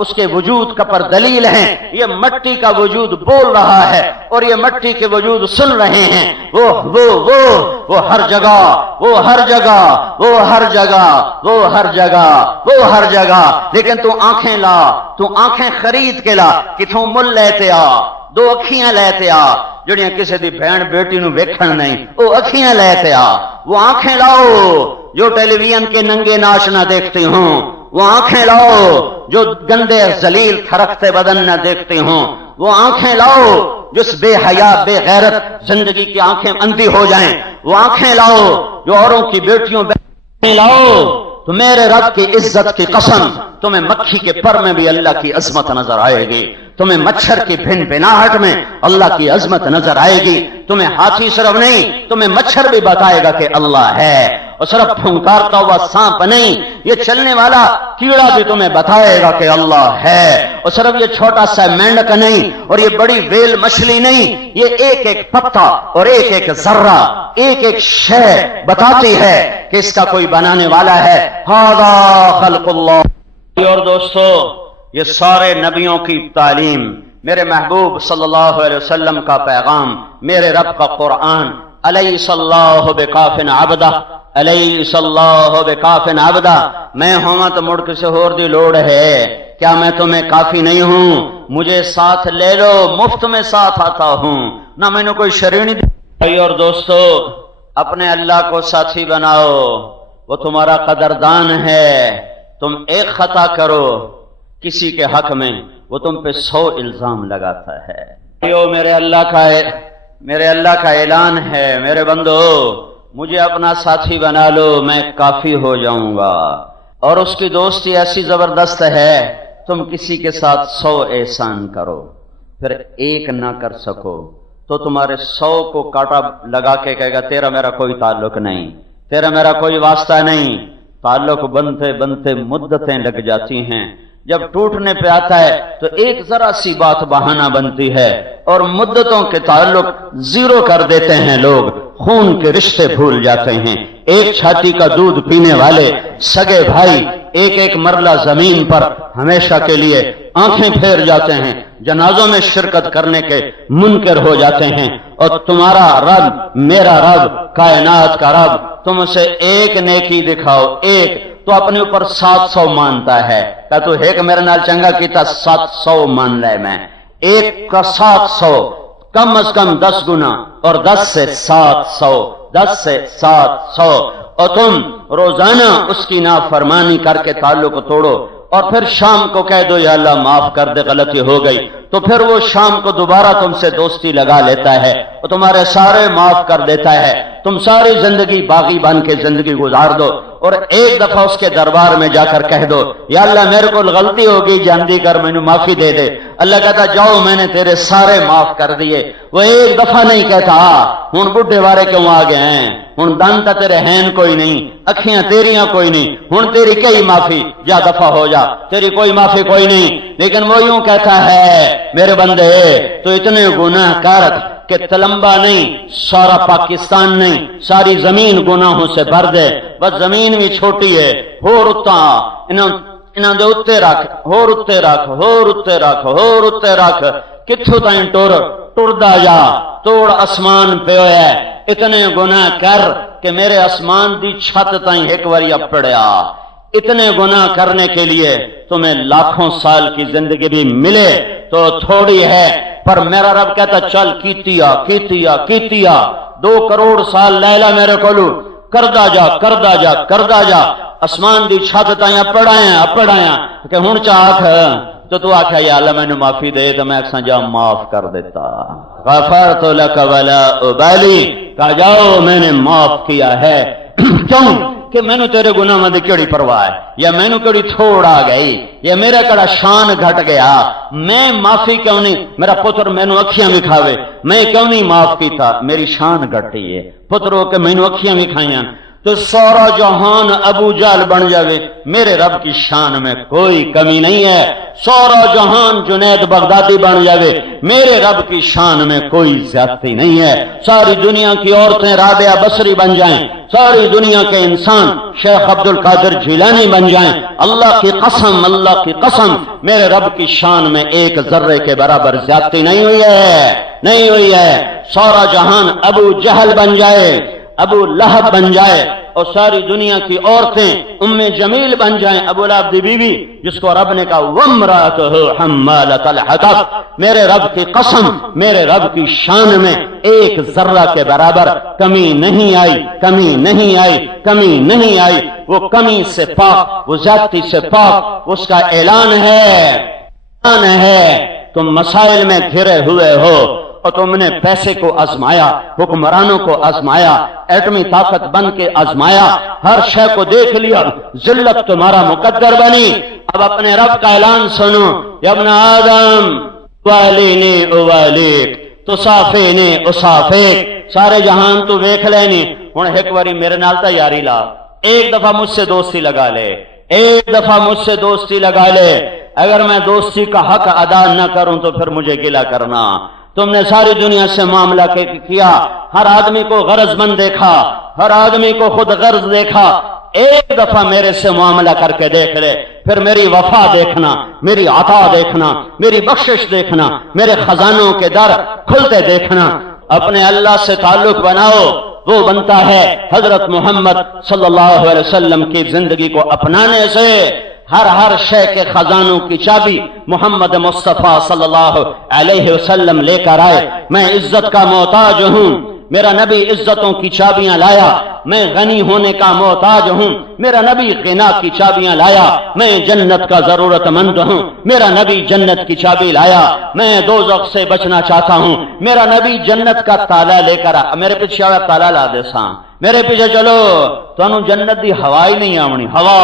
اس کے وجود کا پر دلیل ہیں، یہ مٹی کا وجود بول رہا ہے اور یہ مٹی کے وجود سن رہے ہیں، وہ ہر جگہ، وہ ہر جگہ، وہ ہر جگہ، وہ ہر جگہ، وہ ہر جگہ، لیکن تو آنکھیں لا، تو آنکھیں خرید کے لا، کتھوں مل لیتے آ، دو اکھیاں لیتے آ جڑیاں کسی دی بہن بیٹی نو ویکھن نہیں، وہ اکھیاں لیتے آ، وہ آنکھیں لاؤ جو ٹیلی ویژن کے ننگے ناش نہ دیکھتی ہوں، وہ آنکھیں لاؤ جو گندے ذلیل تھرکتے بدن نہ دیکھتی ہوں، وہ آنکھیں لاؤ جس بے حیا بے غیرت زندگی کی آنکھیں اندھی ہو جائیں، وہ آنکھیں لاؤ جو اوروں کی بیٹیوں لاؤ، تو میرے رب کی عزت کی قسم تمہیں مکھی کے پر میں بھی اللہ کی عظمت نظر آئے گی، تمہیں مچھر کی بھن بھناہٹ میں اللہ کی عظمت نظر آئے گی، تمہیں ہاتھی صرف نہیں، تمہیں مچھر بھی بتائے گا کہ اللہ ہے، اور صرف پھنکارتا ہوا سانپ نہیں، یہ چلنے والا کیڑا بھی تمہیں بتائے گا کہ اللہ ہے، اور صرف یہ چھوٹا سا مینڈک نہیں اور یہ بڑی ویل مچھلی نہیں، یہ ایک ایک پتا اور ایک ایک ذرہ، ایک ایک شے بتاتی ہے کہ اس کا کوئی بنانے والا ہے۔ ھذا خلق اللہ۔ اور دوستو یہ سارے نبیوں کی تعلیم، میرے محبوب صلی اللہ علیہ وسلم کا پیغام، میرے رب کا قرآن، الیس اللہ بکافٍ عبدہ، الیس اللہ بکافٍ عبدہ، میں ہوں تو مڑ کسی اور دی لوڑ ہے، کیا میں تمہیں کافی نہیں ہوں؟ مجھے ساتھ لے لو، مفت میں ساتھ آتا ہوں، نہ میں نے کوئی شرینی دی۔ اور دوستو اپنے اللہ کو ساتھی بناؤ، وہ تمہارا قدردان ہے، تم ایک خطا کرو کسی کے حق میں وہ تم پہ 100 الزام لگاتا ہے۔ میرے اللہ کا اعلان ہے، میرے بندو مجھے اپنا ساتھی بنا لو، میں کافی ہو جاؤں گا، اور اس کی دوستی ایسی زبردست ہے تم کسی کے ساتھ 100 احسان کرو پھر ایک نہ کر سکو تو تمہارے 100 کو کاٹا لگا کے کہے گا تیرا میرا کوئی تعلق نہیں، تیرا میرا کوئی واسطہ نہیں۔ تعلق بنتے بنتے مدتیں لگ جاتی ہیں، جب ٹوٹنے پہ آتا ہے تو ایک ذرا سی بات بہانہ بنتی ہے اور مدتوں کے تعلق زیرو کر دیتے ہیں، لوگ خون کے رشتے بھول جاتے ہیں۔ ایک چھاتی کا دودھ پینے والے سگے بھائی ایک ایک مرلہ زمین پر ہمیشہ کے لیے آنکھیں پھیر جاتے ہیں، جنازوں میں شرکت کرنے کے منکر ہو جاتے ہیں، اور تمہارا رب میرا رب کائنات کا رب تم اسے ایک نیکی دکھاؤ، ایک تو اپنے اوپر 700 مانتا ہے کہ تو ایک میرے نال چنگا کیتا 700 مان لے میں، ایک کا 700 کم از کم 10 گنا، اور 10 سے 700، 10 سے 700، اور تم روزانہ اس کی نافرمانی کر کے تعلق توڑو، اور پھر شام کو کہہ دو یا اللہ معاف کر دے غلطی ہو گئی، تو پھر وہ شام کو دوبارہ تم سے دوستی لگا لیتا ہے اور تمہارے سارے معاف کر دیتا ہے، تم ساری زندگی باغی بن کے زندگی گزار دو، اور ایک دفعہ اس کے دربار میں جا کر کہہ دو یا اللہ میرے کو غلطی ہوگی جاندی کر مینوں معافی دے دے، اللہ کہتا جاؤ میں نے تیرے سارے معاف کر دیے۔ وہ ایک دفعہ نہیں کہتا ہن بڈھے وارے کیوں آ گئے ہیں، ہن دانت تیرے ہیں کوئی نہیں، اکھیاں تیریاں کوئی نہیں، ہن تیری کئی معافی، جا دفعہ ہو جا، تیری کوئی معافی کوئی نہیں، لیکن وہ یوں کہتا ہے میرے بندے تو اتنے گناہ کر کہ تلمبا نہیں، سارا پاکستان نہیں، ساری زمین گناہوں سے بھر دے، بس زمین بھی چھوٹی ہے، ہور اتا انہاں دے اتے رکھ، ہور اتے رکھ، ہور اتے رکھ، ہور اتے رکھ، کتھوں تائیں ٹردا جا، توڑ اسمان پہ ہویا ہے، اتنے گناہ کر کہ میرے اسمان دی چھت تائیں ایک واری اپڑیا۔ اتنے گناہ کرنے کے لیے تمہیں لاکھوں سال کی زندگی بھی ملے تو تھوڑی ہے، پر میرا رب کہتا چل کیتیا 2 کروڑ سال لیلا میرے کولو کردا جا اسمان دی چھت تائیں اپڑایا کہ ہن چاہ تو آکھا یا اللہ میں نے معافی دے تو میں اکساں جا معاف کر دیتا، غفرت لک ولا ابالی، کہا جاؤ میں نے معاف کیا ہے، کیوں کہ میں نے تیرے گناہ میں کیڑی پرواہ ہے، یا میں نے کیڑی تھوڑ آ گئی، یا میرا کڑا شان گھٹ گیا، میں معافی کیوں نہیں، میرا پتر میں نے اکھیاں بھی کھاوے میں کیوں نہیں معاف کیتا، میری شان گھٹی ہے، پتروں کے میں نے اکھیاں بھی کھائیاں تو سارا جہان ابو جہل بن جاوے، میرے رب کی شان میں کوئی کمی نہیں ہے، سارا جہان جنید بغدادی بن جاوے، میرے رب کی شان میں کوئی زیادتی نہیں ہے، ساری دنیا کی عورتیں رابعہ بصری بن جائیں، ساری دنیا کے انسان شیخ عبد القادر جیلانی بن جائیں، اللہ کی قسم میرے رب کی شان میں ایک ذرے کے برابر زیادتی نہیں ہوئی ہے، سارا جہان ابو جہل بن جائے، ابو لہب بن جائے، اور ساری دنیا کی عورتیں ام جمیل بن جائیں، ابو لہب دی بیوی جس کو رب نے کہا وامرأتہ حمالۃ الحطب، میرے رب کی قسم میرے رب کی شان میں ایک ذرہ کے برابر کمی نہیں آئی، وہ کمی سے پاک، وہ زیادتی سے پاک، اس کا اعلان ہے تم مسائل میں گھرے ہوئے ہو اور تم نے پیسے کو آزمایا، حکمرانوں کو آزمایا، ایٹمی طاقت بن کے آزمایا، ہر شے کو دیکھ لیا، ذلت تمہارا مقدر بنی، اب اپنے رب کا اعلان سنو، یا ابن آدم والینی اوالیک تصافینی اصافیک، سارے جہان تو ویکھ لینی، ہن ایک واری میرے نال تا یاری لا، ایک دفعہ مجھ سے دوستی لگا لے، اگر میں دوستی کا حق ادا نہ کروں تو پھر مجھے گلہ کرنا، تم نے ساری دنیا سے معاملہ کیا، ہر آدمی کو غرض مند دیکھا، ہر آدمی کو خود غرض دیکھا، ایک دفعہ میرے سے معاملہ کر کے دیکھ لے، پھر میری وفا دیکھنا، میری عطا دیکھنا، میری بخشش دیکھنا، میرے خزانوں کے در کھلتے دیکھنا، اپنے اللہ سے تعلق بناؤ، وہ بنتا ہے حضرت محمد صلی اللہ علیہ وسلم کی زندگی کو اپنانے سے، ہر شے کے خزانوں کی چابی محمد مصطفیٰ صلی اللہ علیہ وسلم لے کر آئے، میں عزت کا محتاج ہوں، میرا نبی عزتوں کی چابیاں لایا، میں غنی ہونے کا محتاج ہوں، میرا نبی غنا کی چابیاں لایا، میں جنت کا ضرورت مند ہوں، میرا نبی جنت کی چابی لایا، میں دوزخ سے بچنا چاہتا ہوں، میرا نبی جنت کا تالا لے کر میرے پیچھے تالا لا دے ساں، میرے پیچھے چلو، تو جنت دی ہوا ہی نہیں آونی، ہوا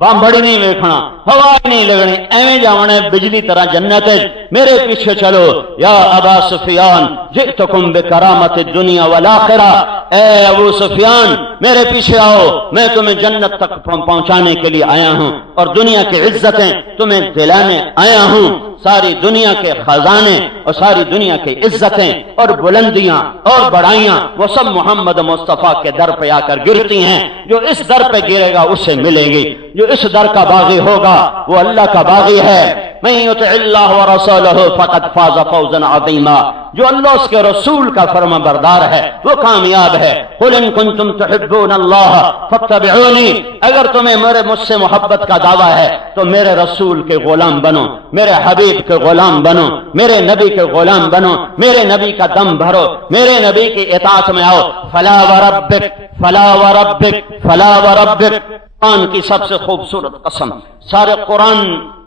بامبڑی نہیں ویکھنا، ہوا ہی نہیں لگنی، ایویں جاونا بجلی طرح جنت، میرے پیچھے چلو، یا ابا سفیان جئتکم بکرامت الدنیا والآخرہ، اے ابو سفیان میرے پیچھے آؤ، میں تمہیں جنت تک پہنچانے کے لیے آیا ہوں، اور دنیا کی عزتیں تمہیں دلانے آیا ہوں، ساری دنیا کے خزانے اور ساری دنیا کی عزتیں اور بلندیاں اور بڑائیاں وہ سب محمد مصطفیٰ کے در پہ آ کر گرتی ہیں، جو اس در پہ گرے گا اسے ملیں گی، جو اس در کا باغی ہوگا وہ اللہ کا باغی ہے، من یطع اللہ ورسولہ فقد فاز فوزا عظیما، جو اللہ اس کے رسول کا فرما بردار ہے وہ کامیاب ہے۔ قل ان کنتم تحبون اللہ فاتبعونی، اگر تمہیں مجھ سے محبت کا دعویٰ ہے تو میرے رسول کے غلام بنو، میرے حبیب کے غلام بنو، میرے نبی کے غلام بنو، میرے نبی کا دم بھرو، میرے نبی کی اطاعت میں آؤ۔ فلا وربک فلا وربک فلا وربک، قرآن کی سب سے خوبصورت قسم، سارے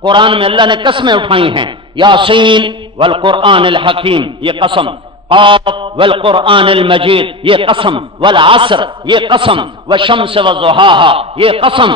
قرآن میں اللہ نے قسمیں اٹھائی ہیں، یاسین والقرآن الحکیم یہ قسم، قاف والقرآن المجید یہ قسم، والعصر یہ قسم، والشمس وضحاها یہ قسم،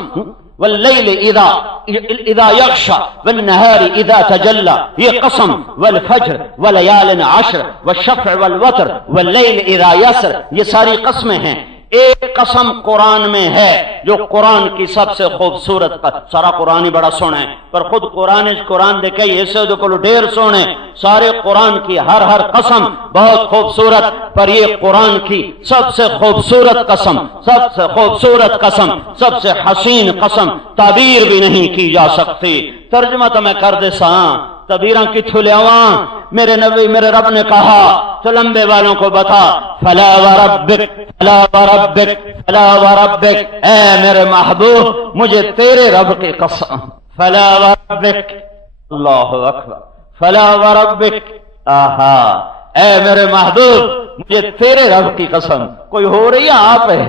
واللیل اذا یغشی والنہار اذا تجلی یہ قسم، والفجر وليال عشر والشفع والوتر واللیل اذا یسر، یہ ساری قسمیں ہیں۔ ایک قسم قرآن میں ہے جو قرآن کی سب سے خوبصورت، سارا قرآن ہی بڑا سونا ہے پر خود قرآن دیکھے ایسے جو کلو ڈیر سونے، سارے قرآن کی ہر قسم بہت خوبصورت، پر یہ قرآن کی سب سے خوبصورت قسم، سب سے خوبصورت قسم، سب سے حسین قسم تعبیر بھی نہیں کی جا سکتی۔ ترجمہ تو میں کر دے سا تعبیراں کتھو لیاواں، میرے نبی میرے رب نے کہا تو لمبے والوں کو بتا، فلا وربک فلا وربک فلا وربک، اے میرے محبوب مجھے تیرے رب کی قسم، فلا وربک، اللہ اکبر، فلا وربک، آہا، اے میرے محبوب مجھے تیرے رب کی قسم۔ کوئی ہو رہی ہے آپ ہے،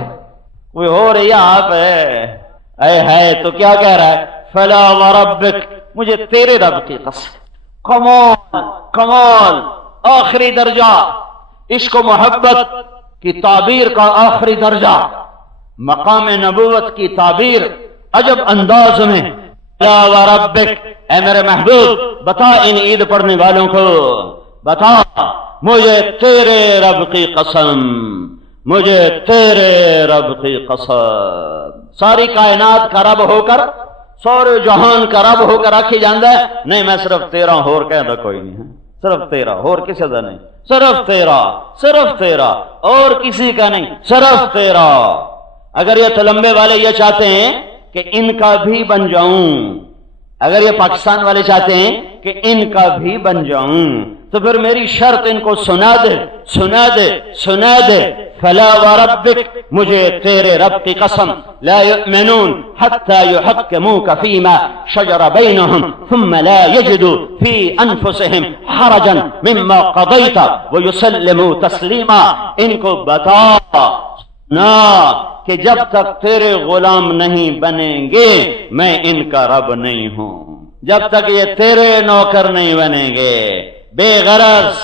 کوئی ہو رہی ہے آپ ہے تو کیا کہہ رہا ہے؟ فلا وربک، مجھے تیرے رب کی قسم۔ کمال آخری درجہ، عشق و محبت کی تعبیر کا آخری درجہ، مقام نبوت کی تعبیر عجب انداز میں، فلا وربک، اے میرے محبوب بتا ان عید پڑھنے والوں کو، بتا مجھے تیرے رب کی قسم، مجھے تیرے رب کی قسم۔ ساری کائنات کا رب ہو کر، سورے جہان کا رب ہو کر رکھی جاندہ ہے، نہیں میں صرف تیرا ہور کہتا کوئی نہیں ہے، صرف تیرا، ہور کسی دا نہیں، صرف تیرا اور کسی کا نہیں، صرف تیرا۔ اگر یہ تلمبے والے یہ چاہتے ہیں کہ ان کا بھی بن جاؤں، اگر یہ پاکستان والے چاہتے ہیں کہ ان کا بھی بن جاؤں تو پھر میری شرط ان کو سنا دے، فلا وربک، مجھے تیرے رب کی قسم، لا یؤمنون حتی یحکموک فیما شجر بینہم ثم لا یجدوا فی انفسہم حرجا مما قضیت ویسلموا تسلیما۔ ان کو بتا نا کہ جب تک تیرے غلام نہیں بنیں گے میں ان کا رب نہیں ہوں، جب تک یہ تیرے نوکر نہیں بنیں گے، بے غرض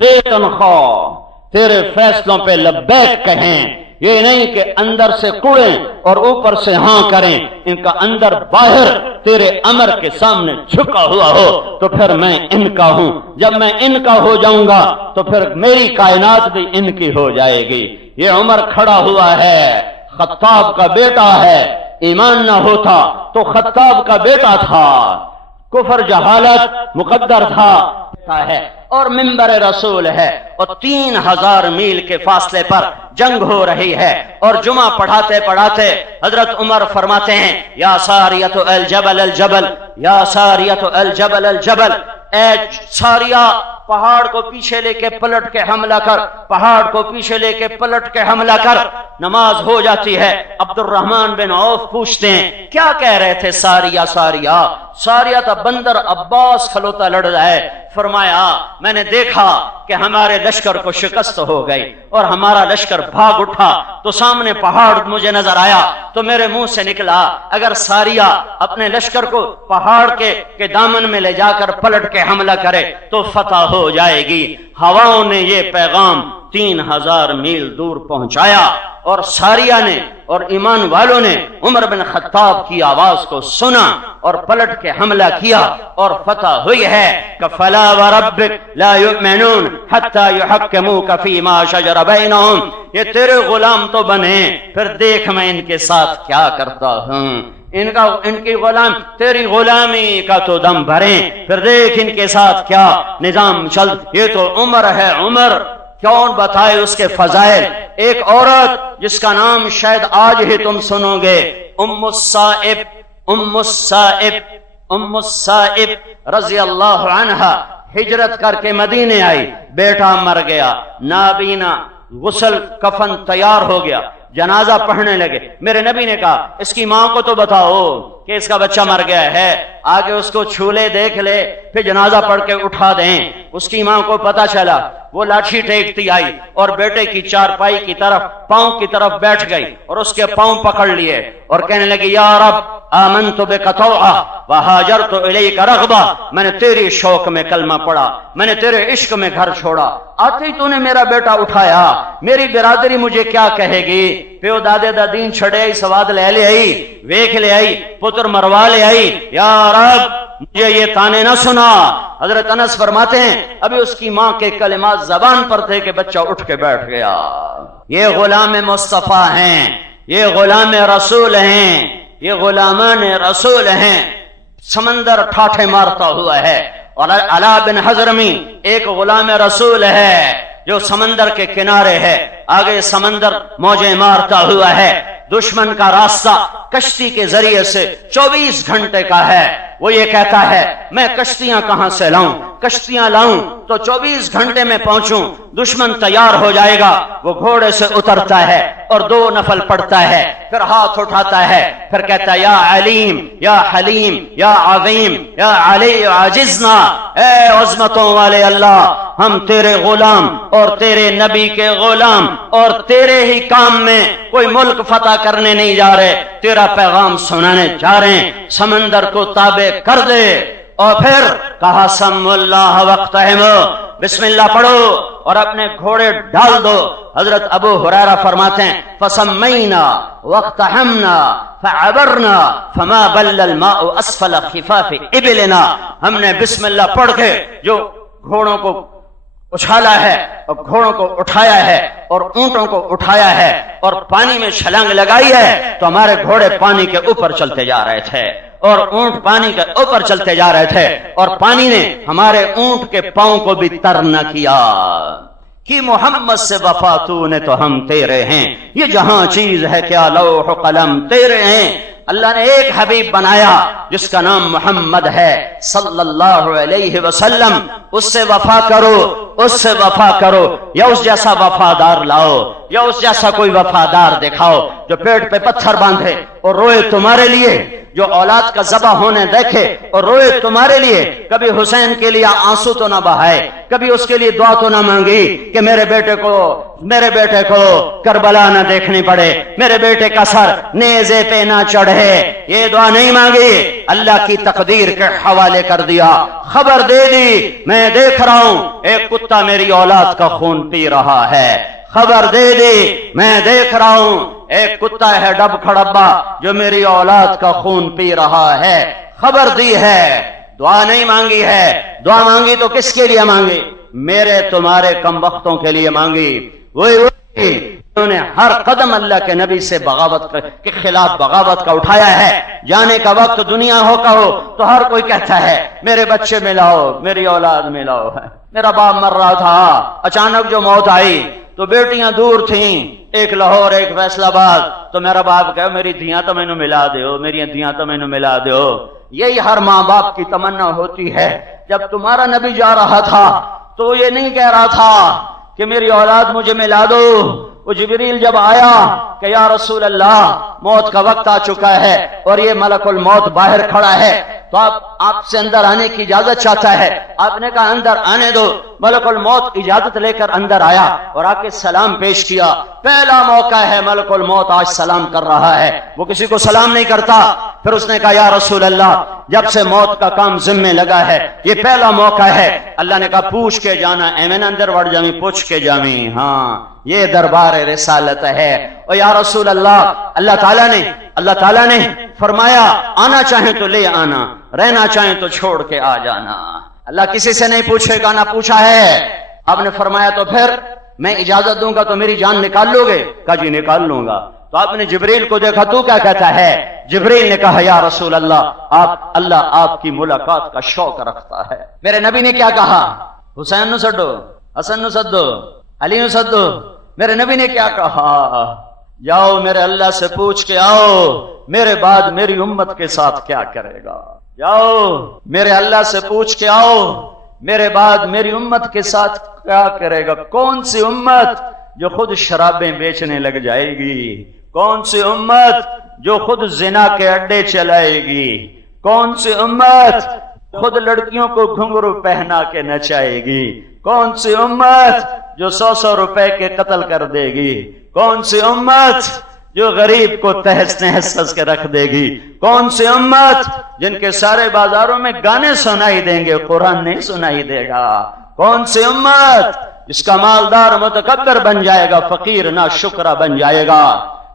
بے تنخواہ تیرے فیصلوں پہ لبیک کہیں، یہ نہیں کہ اندر سے کوڑیں اور اوپر سے ہاں کریں، ان کا اندر باہر تیرے امر کے سامنے جھکا ہوا ہو تو پھر میں ان کا ہوں، جب میں ان کا ہو جاؤں گا تو پھر میری کائنات بھی ان کی ہو جائے گی۔ یہ عمر کھڑا ہوا ہے، خطاب کا بیٹا ہے، ایمان نہ ہوتا تو خطاب کا بیٹا تھا، کفر جہالت مقدر تھا ہے اور منبر رسول ہے، اور 3000 میل کے فاصلے پر جنگ ہو رہی ہے، اور جمعہ پڑھاتے حضرت عمر فرماتے ہیں، یا ساریۃ الجبل الجبل، یا ساریۃ الجبل الجبل، اے ساریہ پہاڑ کو پیچھے لے کے پلٹ کے حملہ کر، پہاڑ کو پیچھے لے کے پلٹ کے حملہ کر۔ نماز ہو جاتی ہے، عبد الرحمن بن عوف پوچھتے ہیں کیا کہہ رہے تھے ساریہ تا بندر عباس کھلوتا لڑ رہا ہے۔ فرمایا میں نے دیکھا کہ ہمارے لشکر کو شکست ہو گئی اور ہمارا لشکر بھاگ اٹھا تو سامنے پہاڑ مجھے نظر آیا تو میرے منہ سے نکلا اگر ساریہ اپنے لشکر کو پہاڑ کے دامن میں لے جا کر پلٹ کے حملہ کرے تو فتح ہو جائے گی۔ ہواؤں نے یہ پیغام 3000 میل دور پہنچایا، اور ساریہ نے اور ایمان والوں نے عمر بن خطاب کی آواز کو سنا اور پلٹ کے حملہ کیا اور فتح ہوئی ہے کہ فلا وربک لا یؤمنون حتی یحکموک فیما شجر بینہم۔ یہ تیرے غلام تو بنے، پھر دیکھ میں ان کے ساتھ کیا کرتا ہوں، ان کی غلام تیری غلامی کا تو دم بھریں، پھر دیکھ ان کے ساتھ کیا نظام چل۔ یہ تو عمر ہے، عمر کون بتائے اس کے فضائل۔ ایک عورت جس کا نام شاید آج ہی تم سنو گے، ام السائب ام السائب رضی اللہ عنہا ہجرت کر کے مدینے آئی، بیٹا مر گیا، نابینا، غسل کفن تیار ہو گیا، جنازہ پڑھنے لگے۔ میرے نبی نے کہا اس کی ماں کو تو بتاؤ کہ اس کا بچہ مر گیا ہے، آگے اس کو چھولے دیکھ لے، پھر جنازہ پڑھ کے اٹھا دیں۔ اس کی ماں کو پتا چلا، وہ لاٹھی ٹیکتی آئی اور بیٹے کی چارپائی کی طرف، پاؤں کی طرف بیٹھ گئی اور اس کے پاؤں پکڑ لیے اور کہنے لگی یا رب آمنت بک طوعا وہاجرت الیک رغبا، میں نے تیری شوق میں کلمہ پڑھا، میں نے تیرے عشق میں گھر چھوڑا، آتے ہی تو نے میرا بیٹا اٹھایا، میری برادری مجھے کیا کہے گی؟ پیو دادے دا دین چھڑے آئی، سواد لے آئی، ویکھ لے آئی، پتر مروا لے آئی، یا رب مجھے یہ تانے نہ سنا۔ حضرت انس فرماتے ہیں ابھی اس کی ماں کے کلمات زبان پر تھے کہ بچہ اٹھ کے بیٹھ گیا۔ یہ غلام مصطفیٰ ہیں، یہ غلام رسول ہیں، یہ غلامان رسول ہیں۔ سمندر ٹھاٹھے مارتا ہوا ہے اور علا بن حضرمی ایک غلام رسول ہے جو سمندر کے کنارے ہے، آگے سمندر موجیں مارتا ہوا ہے، دشمن کا راستہ کشتی کے ذریعے سے 24 گھنٹے کا ہے۔ وہ یہ کہتا ہے میں کشتیاں کہاں سے لاؤں، کشتیاں لاؤں تو 24 گھنٹے میں پہنچوں، دشمن تیار ہو جائے گا۔ وہ گھوڑے سے اترتا ہے اور 2 نفل پڑتا ہے، پھر ہاتھ اٹھاتا ہے، پھر کہتا ہے یا علیم یا حلیم یا عظیم یا علی عاجزنا، اے عظمتوں والے اللہ، ہم تیرے غلام اور تیرے نبی کے غلام اور تیرے ہی کام میں کوئی ملک فتح کرنے نہیں جا رہے، تیرا پیغام سنانے جا رہے ہیں، سمندر کو تابع کر دے۔ اور پھر کہا سم اللہ وقتہم، بسم اللہ پڑھو اور اپنے گھوڑے ڈال دو۔ حضرت ابو ہریرہ فرماتے ہیں فسمینا واقتحمنا فعبرنا فما بل الماء اسفل خفاف ابلنا، ہم نے بسم اللہ پڑھ کے جو گھوڑوں کو اچھالا ہے اور گھوڑوں کو اٹھایا ہے اور اونٹوں کو اٹھایا ہے اور پانی میں چھلانگ لگائی ہے تو ہمارے گھوڑے پانی کے اوپر چلتے جا رہے تھے اور اونٹ پانی کے اوپر چلتے جا رہے تھے اور پانی نے ہمارے اونٹ کے پاؤں کو بھی تر نہ کیا کہ محمد سے وفا تو نے تو ہم تیرے ہیں، یہ جہاں چیز ہے کیا لوح قلم تیرے ہیں۔ اللہ نے ایک حبیب بنایا جس کا نام محمد ہے صلی اللہ علیہ وسلم، اس سے وفا کرو، اس سے وفا کرو، یا اس جیسا وفادار لاؤ، یا اس جیسا کوئی وفادار دکھاؤ جو پیٹ پہ پتھر باندھے اور روئے تمہارے لیے، جو اولاد کا ذبح ہونے دیکھے اور روئے تمہارے لیے، کبھی حسین کے لیے آنسو تو نہ بہائے، کبھی اس کے لیے دعا تو نہ مانگی کہ میرے بیٹے کو کربلا نہ دیکھنی پڑے، میرے بیٹے کا سر نیزے پہ نہ چڑھے، یہ دعا نہیں مانگی، اللہ کی تقدیر کے حوالے کر دیا، خبر دے دی میں دیکھ رہا ہوں ایک کتا میری اولاد کا خون پی رہا ہے، خبر دے دی میں دیکھ رہا ہوں ایک کتا ہے ڈب کھڑبا جو میری اولاد کا خون پی رہا ہے، خبر دی ہے، دعا نہیں مانگی ہے۔ دعا مانگی تو کس کے لیے مانگی؟ میرے تمہارے کم وقتوں کے لیے مانگی، وہی انہوں نے ہر قدم اللہ کے نبی سے بغاوت کے خلاف بغاوت کا اٹھایا ہے۔ جانے کا وقت دنیا ہو کا ہو تو ہر کوئی کہتا ہے میرے بچے ملاؤ، میری اولاد ملاؤ، میرا باپ مر رہا تھا، اچانک جو موت آئی تو بیٹیاں دور تھیں، ایک لاہور ایک فیصل آباد، تو میرا باپ کہے میری دھیاں تو مینوں ملا دیو، میری دھیاں تو مینوں ملا دیو۔ یہی ہر ماں باپ کی تمنا ہوتی ہے۔ جب تمہارا نبی جا رہا تھا تو یہ نہیں کہہ رہا تھا کہ میری اولاد مجھے ملا دو، وہ جبریل جب آیا کہ یا رسول اللہ موت کا وقت آ چکا ہے اور یہ ملک الموت باہر کھڑا ہے تو آپ سے اندر آنے کی اجازت چاہتا ہے، آپ نے کہا اندر آنے دو۔ ملک الموت اجازت لے کر اندر آیا اور آ کے سلام پیش کیا۔ پہلا موقع ہے ملک الموت آج سلام کر رہا ہے، وہ کسی کو سلام نہیں کرتا۔ پھر اس نے کہا یا رسول اللہ جب سے موت کا کام ذمہ لگا ہے یہ پہلا موقع ہے۔ اللہ نے کہا پوچھ کے جانا، ایمن اندر وڑ جامی پوچھ کے جامی، ہاں یہ دربار رسالت ہے۔ اور یا رسول اللہ اللہ تعالیٰ نے فرمایا آنا چاہیں تو لے آنا، رہنا چاہیں تو چھوڑ کے آ جانا۔ اللہ کسی سے نہیں پوچھے گا، نہ پوچھا ہے۔ آپ نے فرمایا تو پھر میں اجازت دوں گا تو میری جان نکال لو گے؟ کہا جی نکال لوں گا۔ تو آپ نے جبریل کو دیکھا، تو کیا کہتا ہے؟ جبریل نے کہا یا رسول اللہ اللہ آپ کی ملاقات کا شوق رکھتا ہے۔ میرے نبی نے کیا کہا؟ حسین نو سدو، حسن نو سدو، علی نو سدو۔ میرے نبی نے کیا کہا؟ جاؤ میرے اللہ سے پوچھ کے آؤ میرے بعد میری امت کے ساتھ کیا کرے گا۔ جاؤ میرے اللہ سے پوچھ کے آؤ میرے بعد میری امت کے ساتھ کیا کرے گا؟ کون سی امت جو خود شرابیں بیچنے لگ جائے گی؟ کون سی امت جو خود زنا کے اڈے چلائے گی؟ کون سی امت خود لڑکیوں کو گھنگرو پہنا کے نچائے گی؟ کون سی امت جو 100 روپے کے قتل کر دے گی؟ کون سی امت جو غریب کو تہس نہس کے رکھ دے گی؟ کون سی امت جن کے سارے بازاروں میں گانے سنائی دیں گے قرآن نہیں سنائی دے گا؟ کون سی امت جس کا مالدار متکبر بن جائے گا فقیر نہ شکرہ بن جائے گا؟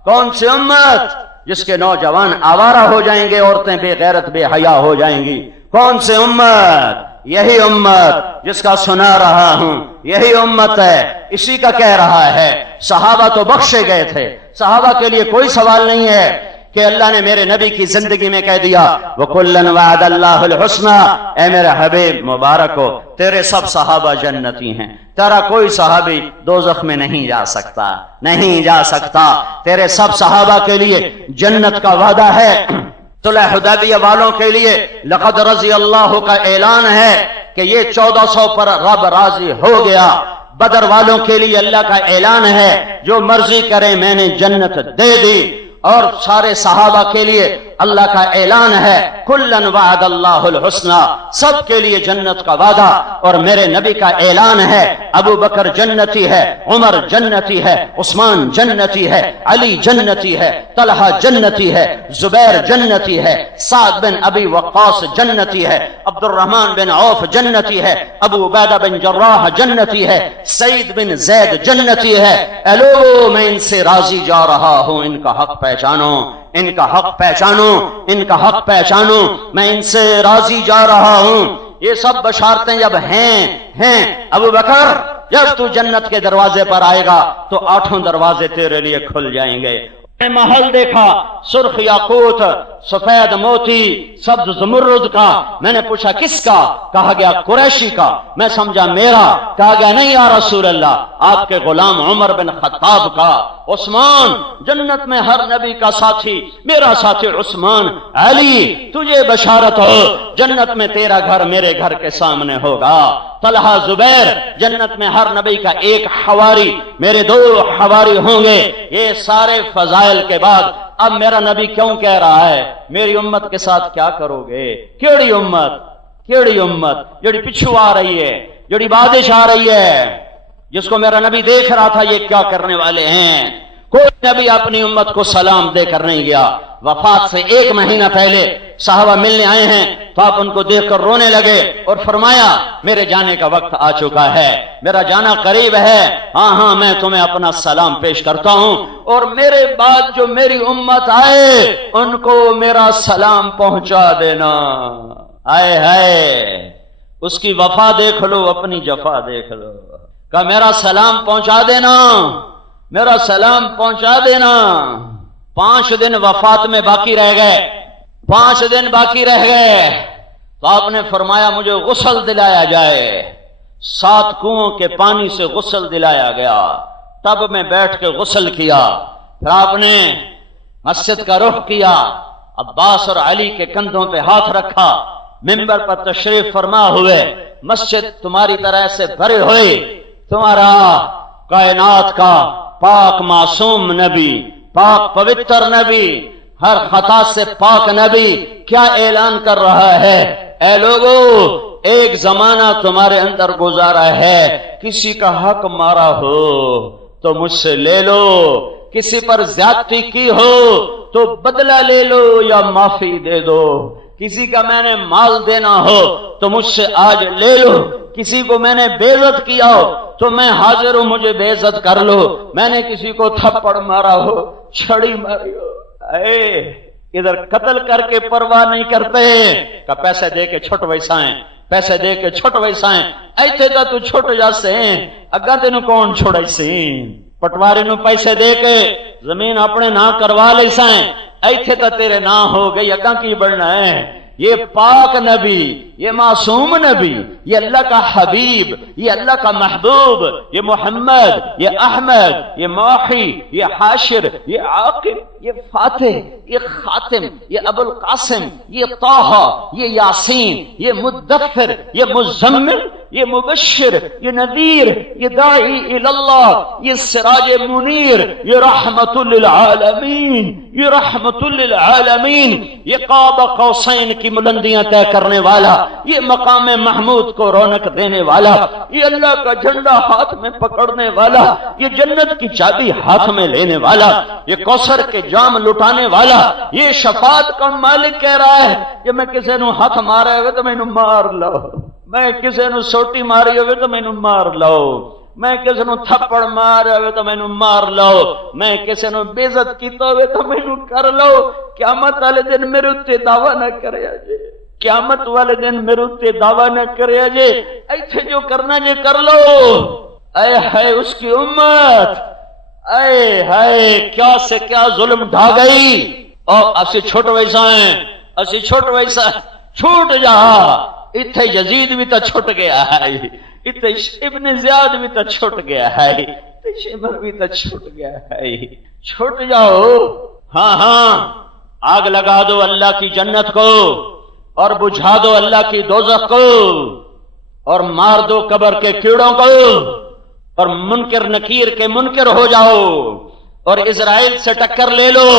کون سی امت جس کے نوجوان آوارہ ہو جائیں گے، عورتیں بے غیرت بے حیا ہو جائیں گی؟ کون سی امت؟ یہی امت جس کا سنا رہا ہوں، یہی امت ہے، اسی کا کہہ رہا ہے۔ صحابہ تو بخشے گئے تھے، صحابہ کے لیے کوئی سوال نہیں ہے کہ اللہ نے میرے نبی کی زندگی میں کہہ دیا وَكُلًّا وَعَدَ اللَّهُ الْحُسْنَى، اے میرے حبیب مبارک ہو تیرے سب صحابہ جنتی ہیں، تیرا کوئی صحابی دوزخ میں نہیں جا سکتا، نہیں جا سکتا، تیرے سب صحابہ کے لیے جنت کا وعدہ ہے۔ صلح حدیبیہ والوں کے لیے لقد رضی اللہ کا اعلان ہے کہ یہ 1400 پر رب راضی ہو گیا۔ بدر والوں کے لیے اللہ کا اعلان ہے جو مرضی کرے میں نے جنت دے دی، اور سارے صحابہ کے لیے اللہ کا اعلان ہے کلن وعد اللہ الحسنى، سب کے لیے جنت کا وعدہ۔ اور میرے نبی کا اعلان ہے ابو بکر جنتی ہے، عمر جنتی ہے، عثمان جنتی ہے، علی جنتی ہے، طلحہ جنتی ہے، زبیر جنتی ہے، سعد بن ابی وقاص جنتی ہے، عبد الرحمن بن عوف جنتی ہے، ابو عبیدہ بن جراح جنتی ہے، سعید بن زید جنتی ہے۔ اے لوگو میں ان سے راضی جا رہا ہوں، ان کا حق پہچانو، ان کا حق پہچانو، ان کا حق پہچانو، میں ان سے راضی جا رہا ہوں۔ یہ سب بشارتیں جب ہیں ابو بکر جب تو جنت کے دروازے پر آئے گا تو 8 دروازے تیرے لیے کھل جائیں گے۔ محل دیکھا سرخ یاقوت، سفید موتی، سبز زمرد کا۔ میں نے پوچھا کس کا؟ کہا گیا قریشی کا۔ میں سمجھا میرا، کہا گیا نہیں یا رسول اللہ آپ کے غلام عمر بن خطاب کا۔ عثمان جنت میں ہر نبی کا ساتھی، میرا ساتھی عثمان۔ علی تجھے بشارت ہو جنت میں تیرا گھر میرے گھر کے سامنے ہوگا۔ طلحہ زبیر جنت میں ہر نبی کا ایک حواری، میرے 2 حواری ہوں گے۔ یہ سارے فضائل کے بعد اب میرا نبی کیوں کہہ رہا ہے میری امت کے ساتھ کیا کرو گے؟ کیڑی امت؟ کیڑی امت جڑی پچھو آ رہی ہے، جڑی بادش آ رہی ہے، جس کو میرا نبی دیکھ رہا تھا یہ کیا کرنے والے ہیں۔ کوئی نبی اپنی امت کو سلام دے کر نہیں گیا۔ وفات سے 1 مہینہ پہلے صحابہ ملنے آئے ہیں تو آپ ان کو دیکھ کر رونے لگے اور فرمایا میرے جانے کا وقت آ چکا ہے، میرا جانا قریب ہے، ہاں میں تمہیں اپنا سلام پیش کرتا ہوں، اور میرے بعد جو میری امت آئے ان کو میرا سلام پہنچا دینا۔ آئے ہائے اس کی وفا دیکھ لو، اپنی جفا دیکھ لو۔ کہ میرا سلام پہنچا دینا، میرا سلام پہنچا دینا۔ 5 دن وفات میں باقی رہ گئے، 5 دن باقی رہ گئے تو آپ نے فرمایا مجھے غسل دلایا جائے۔ 7 کنووں کے پانی سے غسل دلایا گیا، تب میں بیٹھ کے غسل کیا۔ پھر آپ نے مسجد کا رخ کیا، عباس اور علی کے کندھوں پہ ہاتھ رکھا، منبر پر تشریف فرما ہوئے، مسجد تمہاری طرح سے بھرے ہوئے، تمہارا کائنات کا پاک معصوم نبی، پاک پوتر نبی، ہر خطا سے پاک نبی کیا اعلان کر رہا ہے؟ اے لوگو ایک زمانہ تمہارے اندر گزارا ہے، کسی کا حق مارا ہو تو مجھ سے لے لو، کسی پر زیادتی کی ہو تو بدلہ لے لو یا معافی دے دو، کسی کا میں نے مال دینا ہو تو مجھ سے آج لے لو، کسی کو میں نے بے عزت کیا ہو تو میں حاضر ہوں مجھے بے عزت کر لو، میں نے کسی کو تھپڑ مارا ہو، چھڑی ماری ہو، اے ادھر قتل کر کے پرواہ نہیں کرتے کہ پیسے دے کے چھوٹ ویسائیں، پیسے دے کے چھوٹ ویسائیں، ایتھے تا تو چھوٹ جاسے اگا تینوں کون چھوڑائی سی، پٹواری نو پیسے دے کے زمین اپنے نہ کروا لے سائیں، ایتھے تا تیرے نہ ہو گئی اگا کی بڑھنا ہے۔ یہ پاک نبی، یہ معصوم نبی، یہ اللہ کا حبیب، یہ اللہ کا محبوب، یہ محمد، یہ احمد، یہ موحی، یہ حاشر، یہ عاقب، یہ فاتح، یہ خاتم، یہ ابو القاسم، یہ طہ، یہ یاسین، یہ مدثر، یہ مزمل، یہ مبشر، یہ نذیر، یہ داعی اللہ، یہ سراج منیر، یہ رحمت للعالمین، یہ رحمت للعالمین، یہ قاب قوسین کی بلندیاں طے کرنے والا، یہ مقام محمود کو رونق دینے والا، یہ اللہ کا جھنڈا ہاتھ میں پکڑنے والا، یہ جنت کی چابی ہاتھ میں لینے والا، یہ کوثر کے جام لٹانے والا، یہ شفاعت کا مالک کہہ رہا ہے کہ میں کسی نو ہاتھ مارے ہوئے تو مینوں مار لو، میں کسی نو سوٹی ماری ہوئے تو مینوں مار لو، میں کسی نو تھپڑ مارے ہوئے تو مینوں مار لو، میں کسی نو بے عزت کیتا ہوئے تو مینوں کر لو، قیامت والے دن میرے اتے دعویٰ نہ کرے جے، قیامت والے دن میرے اتے دعویٰ نہ کرے جے، ایتھے جو کرنا جے کر لو۔ اے ہائے اس کی امت، اے ہائے کیا سے کیا ظلم ڈھا گئی، اور اسی چھوٹ ویسا ہیں، اسی چھوٹ ویسا چھوٹ جا، اتھے یزید بھی تو چھوٹ گیا ہے، اتھے ابن زیاد بھی تو چھوٹ گیا ہے، اتھے شمر بھی تو چھوٹ گیا ہے، چھوٹ جاؤ۔ ہاں ہاں، آگ لگا دو اللہ کی جنت کو، اور بجھا دو اللہ کی دوزخ کو، اور مار دو قبر کے کیڑوں کو، اور منکر نکیر کے منکر ہو جاؤ، اور اسرائیل سے ٹکر لے لو،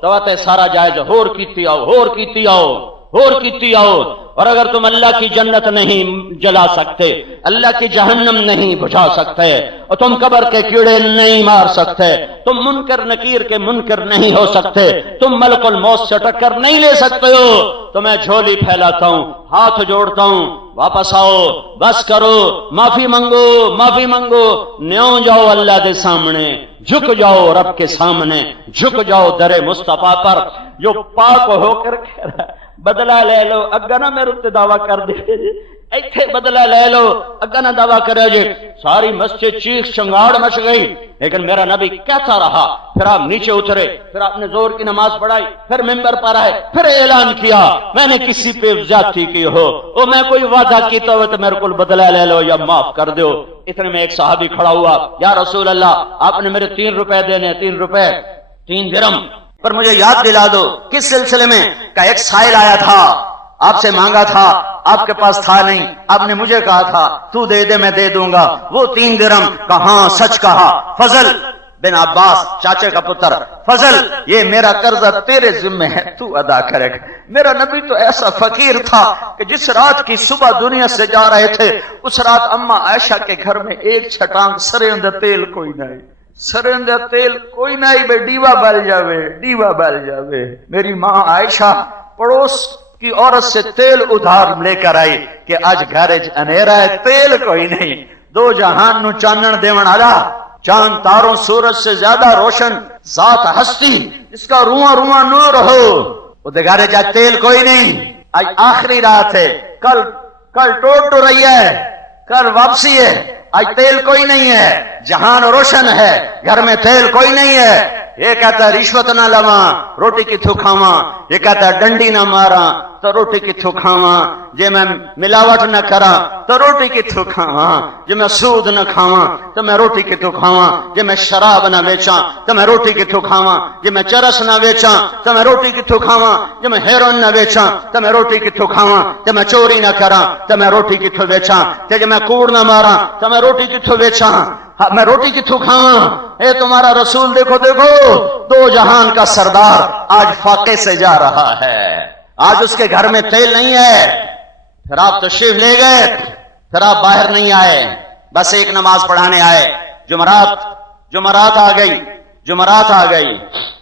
تو آتے سارا جائز ہور کیتی آؤ، ہور کیتی آؤ، ہور کیتی آؤ۔ اور اگر تم اللہ کی جنت نہیں جلا سکتے، اللہ کی جہنم نہیں بجھا سکتے، اور تم قبر کے کیڑے نہیں مار سکتے، تم منکر نکیر کے منکر نہیں ہو سکتے، تم ملک الموت سے ٹکر نہیں لے سکتے ہو، تو میں جھولی پھیلاتا ہوں، ہاتھ جوڑتا ہوں، واپس آؤ، بس کرو، معافی منگو، معافی منگو، نیوں جاؤ اللہ دے سامنے، جھک جاؤ رب کے سامنے، جھک جاؤ در مصطفیٰ پر جو پاک ہو کر کہہ رہا ہے بدلہ لے لو، اگا نہ میرے تے دعویٰ کر دے جی، ایتھے بدلہ لے لو، اگا نہ دعویٰ کرے جی۔ ساری مسجد چیخ چنگاڑ مچ گئی، لیکن میرا نبی کہتا رہا، پھر آپ نیچے اترے، پھر آپ نے زور کی نماز پڑھائی، پھر ممبر پر آئے، پھر اعلان کیا میں نے کسی پہ زیادتی کی ہو، او میں کوئی وعدہ کیتا ہو تو میرے کو بدلہ لے لو یا معاف کر دو۔ اتنے میں ایک صحابی کھڑا ہوا، یا رسول اللہ آپ نے میرے 3 روپے دینے، 3 روپے 3 درہم، پر مجھے یاد دلا دو کس سلسلے میں؟ کہ ایک سائل آیا تھا، آپ سے مانگا تھا، آپ کے پاس تھا نہیں، آپ نے مجھے کہا تھا تو دے دے میں دے دوں گا، وہ 3 درہم کہاں سچ کہا۔ فضل بن عباس چاچے کا پتر، فضل یہ میرا قرضہ تیرے ذمہ ہے، تو ادا کرے گا۔ میرا نبی تو ایسا فقیر تھا کہ جس رات کی صبح دنیا سے جا رہے تھے، اس رات اماں عائشہ کے گھر میں ایک چھٹانگ سرے اندر تیل کوئی نہیں، سرندہ تیل کوئی نہیں، بے ڈیوا بل جاوے، ڈیوا بل جاوے۔ میری ماں عائشہ پڑوس کی عورت سے تیل ادھار لے کر آئی کہ آج گھرج انیرا ہے، تیل کوئی نہیں، 2 جہان نو چانن دیون والا، چاند تاروں سورج سے زیادہ روشن ذات ہستی جس کا رواں رواں نور ہو، وہ دگارے جا تیل کوئی نہیں۔ آج آخری رات ہے، کل ٹوٹ رہی ہے، کل واپسی ہے، آج تیل کوئی نہیں ہے، جہان روشن ہے، گھر میں تیل کوئی نہیں ہے۔ یہ کہتا ہے رشوت نہ لواں روٹی کتھوں کھاواں، یہ کہتا ہے ڈنڈی نہ ماراں تو روٹی کتھوں کھاواں، جے میں ملاوٹ نہ کراں تو روٹی کتھوں کھاواں، جے میں سود نہ کھاواں تو میں روٹی کتھوں کھاواں، جے میں شراب نہ بیچاں تو میں روٹی کتھوں کھاواں، جے میں چرس نہ بیچاں تو میں روٹی کتھوں کھاواں، جے میں ہیروئن نہ بیچاں تو میں روٹی کتھوں کھاواں، جے میں چوری نہ کراں تو میں روٹی کتھوں بیچاں، جے میں کوڑ نہ ماراں تو میں روٹی کتھوں بیچاں، میں روٹی کتھوں کھاواں۔ اے تمہارا رسول دیکھو دیکھو، 2 جہان کا سردار آج فاقے سے جا رہا ہے، آج اس کے گھر میں تیل نہیں ہے، پھر آپ تشریف لے گئے، پھر آپ باہر نہیں آئے، بس ایک نماز پڑھانے آئے، جمعرات آ گئی، جمعرات آ گئی،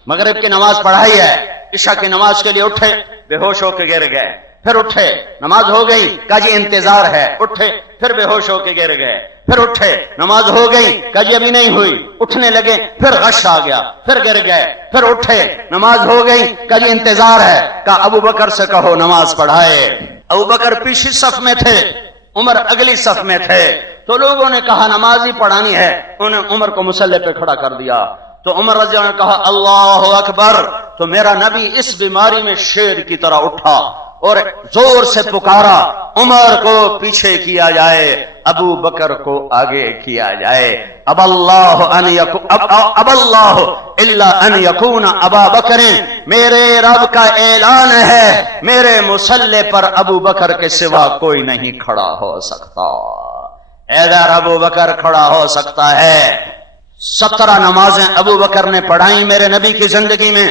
مغرب کی نماز پڑھائی ہے، عشاء کی نماز کے لیے اٹھے، بے ہوش ہو کے گر گئے، پھر اٹھے، نماز ہو گئی، کہا جی انتظار ہے، اٹھے، پھر بے ہوش ہو کے گر گئے، پھر اٹھے، نماز ہو گئی، کہا جی ابھی نہیں ہوئی، اٹھنے لگے، پھر غش آ گیا، پھر گر گئے، پھر اٹھے، نماز ہو گئی، کہا جی انتظار ہے، کہا ابو بکر سے کہو نماز پڑھائے۔ ابو بکر پیچھے صف میں تھے، عمر اگلی صف میں تھے، تو لوگوں نے کہا نماز ہی پڑھانی ہے، انہوں نے عمر کو مصلی پہ کھڑا کر دیا، تو عمر رضی اللہ عنہ نے کہا اللہ اکبر، تو میرا نبی اس بیماری میں شیر کی طرح اٹھا، اور زور سے پکارا عمر کو پیچھے کیا جائے، ابو بکر کو آگے کیا جائے۔ اب اللہ الا ان یکون ابا بکر، میرے رب کا اعلان ہے میرے مصلی پر ابو بکر کے سوا کوئی نہیں کھڑا ہو سکتا۔ ادھر ابو بکر کھڑا ہو سکتا ہے۔ 17 نمازیں ابو بکر نے پڑھائی میرے نبی کی زندگی میں۔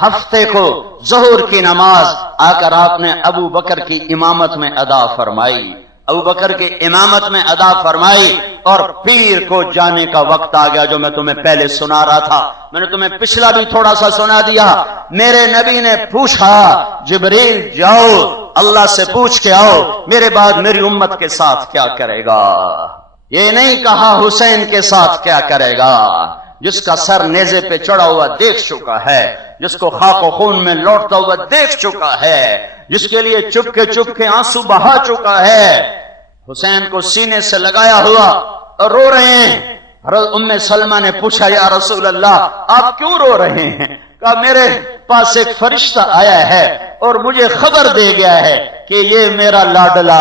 ہفتے کو ظہر کی نماز آ کر آپ نے ابو بکر کی امامت میں ادا فرمائی، ابو بکر کی امامت میں ادا فرمائی، اور پیر کو جانے کا وقت آ گیا، جو میں تمہیں پہلے سنا رہا تھا، میں نے تمہیں پچھلا بھی تھوڑا سا سنا دیا۔ میرے نبی نے پوچھا جبریل جاؤ اللہ سے پوچھ کے آؤ میرے بعد میری امت کے ساتھ کیا کرے گا۔ یہ نہیں کہا حسین کے ساتھ کیا کرے گا، جس کا سر نیزے پہ چڑھا ہوا دیکھ چکا ہے، جس کو خاک و خون میں لوٹتا ہوا دیکھ چکا ہے، جس کے لیے چپ کے آنسو بہا چکا ہے۔ حسین کو سینے سے لگایا ہوا اور رو رہے ہیں۔ حضرت ام سلمہ نے پوچھا یا رسول اللہ آپ کیوں رو رہے ہیں؟ کہا میرے پاس ایک فرشتہ آیا ہے اور مجھے خبر دے گیا ہے کہ یہ میرا لاڈلا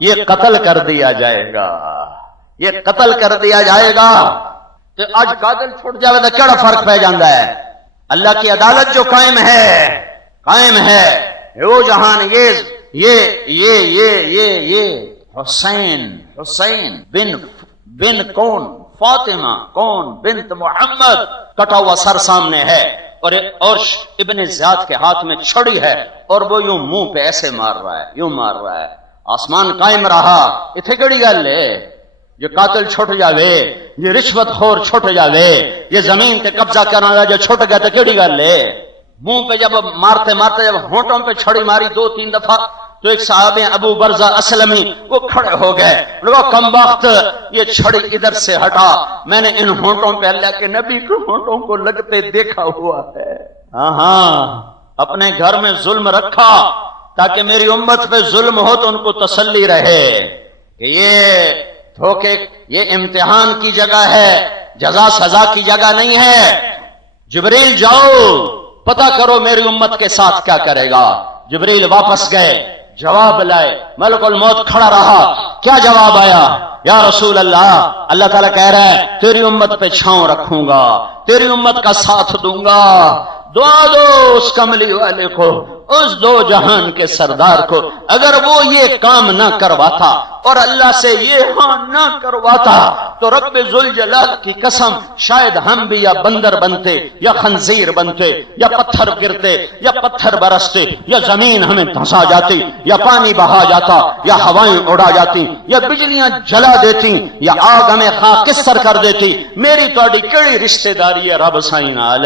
یہ قتل کر دیا جائے گا، یہ قتل کر دیا جائے گا۔ تو آج قاتل چھوٹ جائے تو کیا فرق پہ جاتا ہے؟ اللہ کی عدالت جو قائم ہے وہ جہان یہ حسین بن کون فاطمہ کون بنت محمد کٹا ہوا سر سامنے ہے، اور ابن زیاد کے ہاتھ میں چھڑی ہے، اور وہ یوں منہ پہ ایسے مار رہا ہے۔ آسمان قائم رہا، اتنے کیڑی گل ہے؟ یہ قاتل چھٹ جاوے، یہ رشوت خور چھٹ جاوے، یہ زمین تے قبضہ کرنے والا جو چھٹ گیا تو کیڑی گل ہے؟ منہ پہ جب مارتے جب ہونٹوں پہ چھڑی ماری 2-3 دفعہ تو ایک صحابی ابو برزہ اسلمی وہ کھڑے ہو گئے، کم وقت یہ چھڑی ادھر سے ہٹا، میں نے ان ہونٹوں پہ اللہ کے نبی کے ہونٹوں کو لگتے دیکھا ہوا ہے۔ ہاں اپنے گھر میں ظلم رکھا تاکہ میری امت پہ ظلم ہو تو ان کو تسلی رہے کہ یہ امتحان کی جگہ ہے، جزا سزا کی جگہ نہیں ہے۔ جبریل جاؤ پتہ کرو میری امت کے ساتھ کیا کرے گا۔ جبریل واپس گئے، جواب لائے، ملک الموت کھڑا رہا۔ کیا جواب آیا؟ یا رسول اللہ تعالیٰ کہہ رہا ہے تیری امت پہ چھاؤں رکھوں گا، تیری امت کا ساتھ دوں گا۔ دعا دو اس کملی والے کو، اس دو جہان کے سردار کو، اگر وہ یہ کام نہ کرواتا اور اللہ سے یہ ہاں نہ کرواتا تو رب ذوالجلال کی قسم شاید ہم بھی یا بندر بنتے یا خنزیر بنتے یا پتھر گرتے یا پتھر برستے یا زمین ہمیں دھسا جاتی یا پانی بہا جاتا یا ہوائیں اڑا جاتی یا بجلیاں جلا دیتی یا آگ ہمیں خاکستر کر دیتی۔ میری تہاڈی کیڑی رشتہ داری ہے رب سائیں نال؟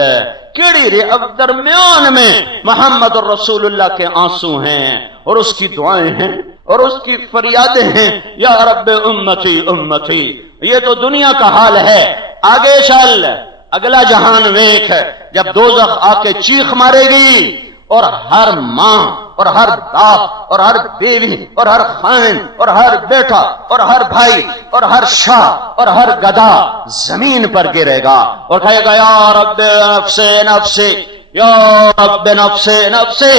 کیڑی اب درمیان میں محمد رسول اللہ کے آنسو ہیں اور اس کی دعائیں ہیں اور اس کی فریادیں ہیں، یا رب امتی امتی۔ یہ تو دنیا کا حال ہے، آگے چل اگلا جہان ویکھ، جب دوزخ آ کے چیخ مارے گی اور ہر ماں اور ہر باپ اور ہر بیوی اور ہر خائن اور ہر بیٹا اور ہر بھائی اور ہر شاہ اور ہر گدھا زمین پر گرے گا اور کہے گا یا رب نفسی نفسی یا رب نفسی نفسی،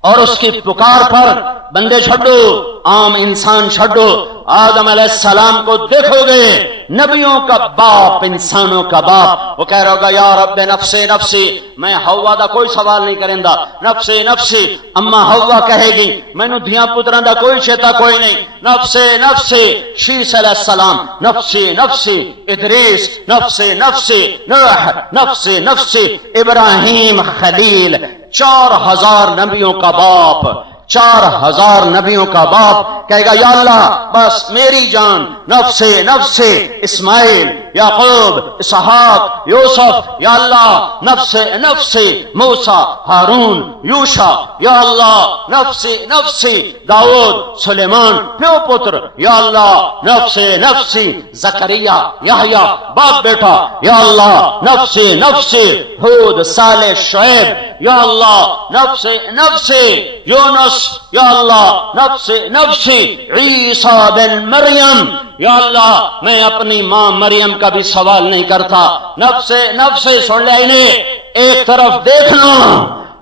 اور اس کی پکار پر بندے چھڈو، عام انسان چھڈو، آدم علیہ السلام کو دیکھو گے، نبیوں کا باپ، انسانوں کا باپ، وہ کہہ رہا ہوگا یا رب نفسی نفسی۔ میں ہوا دا کوئی سوال نہیں کریں دا، نفسی نفسی۔ اما ہوا کہے گی مینوں دھیاں پتراں دا کوئی چیتا کوئی نہیں، نفسی نفسی۔ شیس علیہ السلام نفسی نفسی، ادریس نفسی نفسی، نوح نفسی نفسی، ابراہیم خلیل 4000 نبیوں کا باپ، 4000 نبیوں کا باپ کہے گا یا اللہ بس میری جان نفسی نفسی۔ اسماعیل، یعقوب، اسحاق، یوسف، یا اللہ نفسی نفسی۔ موسیٰ، ہارون، یوشع، یا اللہ نفسی نفسی۔ داؤد، سلیمان پیو پتر، یا اللہ نفسی نفسی۔ زکریا، یحییٰ باپ بیٹا، یا اللہ نفسی نفسی۔ ہود، صالح، شعیب، یا اللہ نفسی نفسی۔ یونس، یا اللہ نفسی نفسی۔ عیسیٰ بن مریم، یا اللہ میں اپنی ماں مریم کا بھی سوال نہیں کرتا، نفسی نفسی۔ سن لے انہیں ایک طرف دیکھنا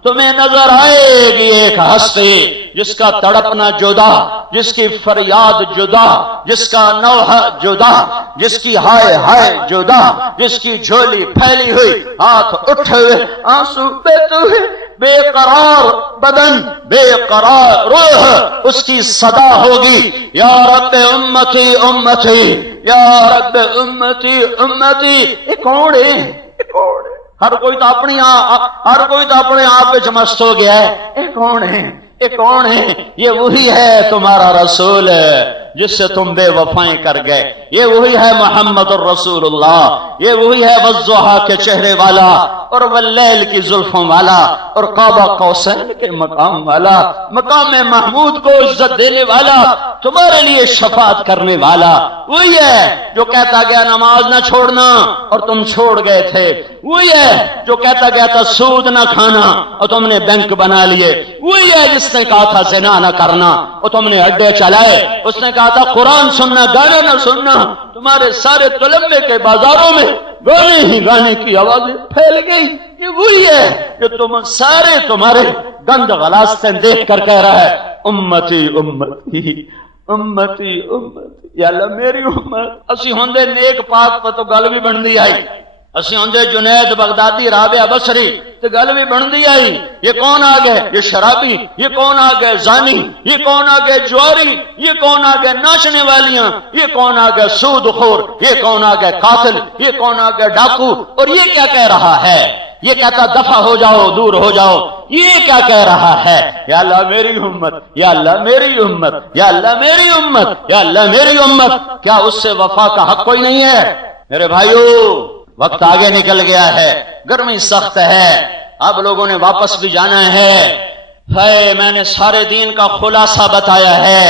تمہیں نظر آئے گی ایک ہستی جس کا تڑپنا جدا، جس کی فریاد جدا، جس کا نوحہ جدا، جس کی ہائے ہائے جدا، جس کی جھولی پھیلی ہوئی، ہاتھ اٹھے ہوئے، آنسو بہتے ہوئے، بے قرار بدن، بے قرار روح، اس کی صدا ہوگی یا رب امتی امتی، یا رب امتی امتی۔ یہ کون ہے؟ ہر کوئی تو اپنے آپ وچ مست ہو گیا ہے۔ یہ کون ہے؟ یہ کون ہے؟ یہ وہی ہے تمہارا رسول جس سے تم بے وفائیں کر گئے، یہ وہی ہے محمد الرسول اللہ، یہ وہی ہے والضحیٰ کے چہرے والا اور واللیل کی زلفوں والا اور قاب قوسین کے مقام والا، مقام محمود کو عزت دینے والا، تمہارے لیے شفاعت کرنے والا، وہی ہے جو کہتا گیا نماز نہ چھوڑنا اور تم چھوڑ گئے تھے، وہی ہے جو کہتا گیا تھا سود نہ کھانا اور تم نے بینک بنا لیے، وہی ہے جس نے کہا تھا زنا نہ کرنا اور تم نے اڈے چلائے، اس نے کہا تھا قرآن سننا گانے نہ سننا، تمہارے سارے تلمبے کے بازاروں میں گانے ہی گانے کی آوازیں پھیل گئی۔ یہ وہی ہے جو تمہارے گند غلاستیں دیکھ کر کہہ رہا ہے امتی امتی امتی امتی، یا اللہ میری امت۔ اسی ہوندے نیک پاک پہ تو گل بھی بن دی آئی، اسی ہوندے جنید بغدادی رابعہ بصری تو گل بھی بن دی آئی، یہ کون آ گئے؟ یہ شرابی، یہ کون آ گئے؟ زانی، یہ کون آ گئے؟ جواری، یہ کون آ گئے؟ ناچنے والیاں، یہ کون آ گئے؟ سود خور، یہ کون آ گئے؟ قاتل، یہ کون آ گئے؟ ڈاکو۔ اور یہ کیا کہہ رہا ہے؟ یہ کہتا دفع ہو جاؤ، دور ہو جاؤ۔ یہ کیا کہہ رہا ہے؟ یا اللہ میری امت، یا اللہ میری امت، یا اللہ میری امت، یا اللہ میری امت۔ کیا اس سے وفا کا حق کوئی نہیں ہے؟ میرے بھائیو وقت آگے نکل گیا ہے، گرمی سخت ہے، اب لوگوں نے واپس بھی جانا ہے۔ میں نے سارے دین کا خلاصہ بتایا ہے،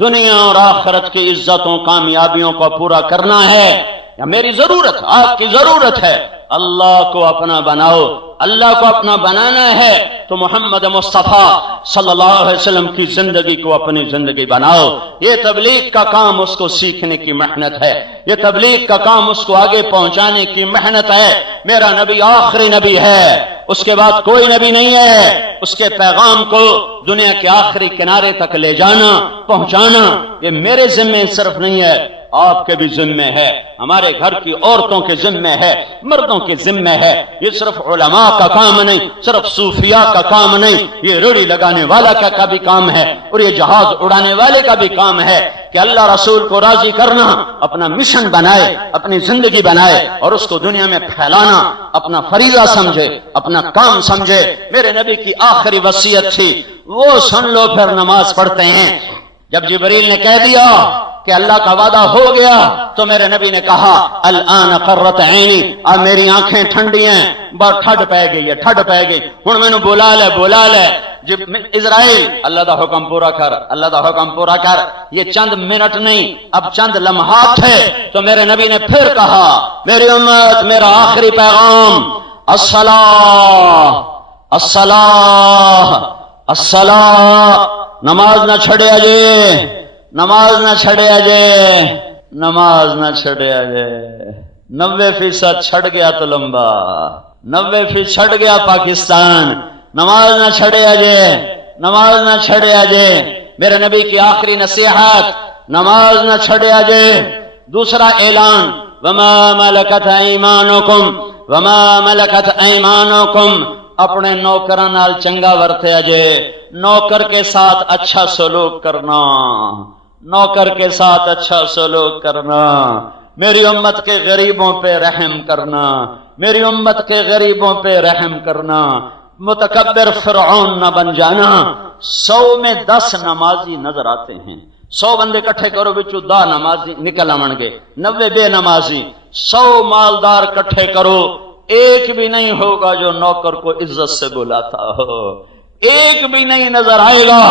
دنیا اور آخرت کی عزتوں کامیابیوں کو پورا کرنا ہے، یا میری ضرورت، آپ کی ضرورت ہے اللہ کو اپنا بناؤ۔ اللہ کو اپنا بنانا ہے تو محمد مصطفیٰ صلی اللہ علیہ وسلم کی زندگی کو اپنی زندگی بناؤ۔ یہ تبلیغ کا کام اس کو سیکھنے کی محنت ہے، یہ تبلیغ کا کام اس کو آگے پہنچانے کی محنت ہے۔ میرا نبی آخری نبی ہے، اس کے بعد کوئی نبی نہیں ہے، اس کے پیغام کو دنیا کے آخری کنارے تک لے جانا، پہنچانا، یہ میرے ذمہ صرف نہیں ہے، آپ کے بھی ذمہ ہے، ہمارے گھر کی عورتوں کے ذمہ ہے، مردوں کے ذمہ ہے۔ یہ صرف علماء کا کام نہیں، صرف صوفیاء کا کام نہیں، یہ ریڑھی لگانے والا کا بھی کام ہے، اور یہ جہاز اڑانے والے کا بھی کام ہے کہ اللہ رسول کو راضی کرنا اپنا مشن بنائے، اپنی زندگی بنائے، اور اس کو دنیا میں پھیلانا اپنا فریضہ سمجھے، اپنا کام سمجھے۔ میرے نبی کی آخری وصیت تھی، وہ سن لو پھر نماز پڑھتے ہیں۔ جب جبریل نے کہہ دیا کہ اللہ کا وعدہ ہو گیا تو میرے نبی نے کہا الان قرت عینی، اب میری آنکھیں ٹھنڈی ہیں، بہت ٹھڈ پہ گئی ہے، ٹھڈ پہ گئی، ہن مینوں بلا لے جب اسرائیل اللہ دا حکم پورا کر، اللہ دا حکم پورا کر۔ یہ چند منٹ نہیں، اب چند لمحات ہے تو میرے نبی نے پھر کہا میری امت، میرا آخری پیغام الصلاۃ الصلاۃ الصلاۃ، نماز نہ چھڑیا جے، نماز نہ چھڑیا جے، نماز نہ چھڑیا جے۔ 90% چھڑ گیا تو لمبا، 90% چھڑ گیا پاکستان، نماز نہ چھڑیا جے، نماز نہ چھڑیا جے۔ میرے نبی کی آخری نصیحت نماز نہ چھڑیا جے۔ دوسرا اعلان وما ملکت ایمانکم، وما ملکت ایمانکم، اپنے نوکراں نال چنگا ورتیا جے، نوکر کے ساتھ اچھا سلوک کرنا، نوکر کے ساتھ اچھا سلوک کرنا، میری امت کے غریبوں پہ رحم کرنا، میری امت کے غریبوں پہ رحم کرنا، متکبر فرعون نہ بن جانا۔ 100 میں 10 نمازی نظر آتے ہیں، 100 بندے کٹھے کرو بچو 10 نمازی نکل آون گے، 90 بے نمازی، 100 مالدار کٹھے کرو، ایک بھی نہیں ہوگا جو نوکر کو عزت سے بلاتا ہو، ایک بھی نہیں نظر آئے گا